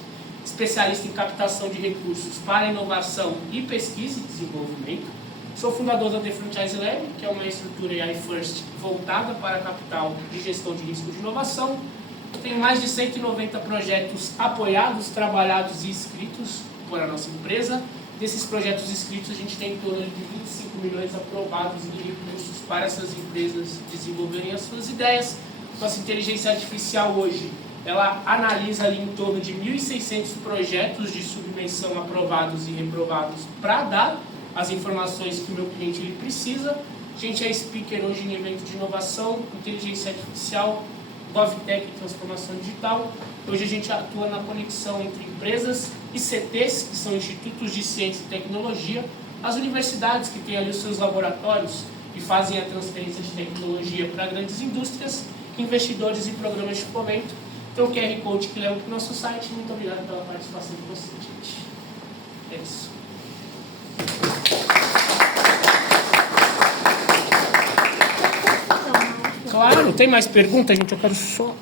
especialista em captação de recursos para inovação e pesquisa e desenvolvimento. Sou fundador da The Franchise Lab, que é uma estrutura AI First voltada para a capital de gestão de risco de inovação. Tenho mais de 190 projetos apoiados, trabalhados e inscritos por a nossa empresa. Desses projetos inscritos, a gente tem em torno de 25 milhões aprovados de recursos para essas empresas desenvolverem as suas ideias. Nossa inteligência artificial hoje, ela analisa ali em torno de 1.600 projetos de submissão aprovados e reprovados para dar as informações que o meu cliente ele precisa. A gente é speaker hoje em evento de inovação, inteligência artificial, GovTech e transformação digital. Hoje a gente atua na conexão entre empresas, ICTs, que são institutos de ciência e tecnologia, as universidades que têm ali os seus laboratórios e fazem a transferência de tecnologia para grandes indústrias, investidores e programas de fomento. Então o QR Code que leva para o nosso site. Muito obrigado pela participação de vocês, gente. É isso. Claro, tem mais perguntas, gente? Eu quero só...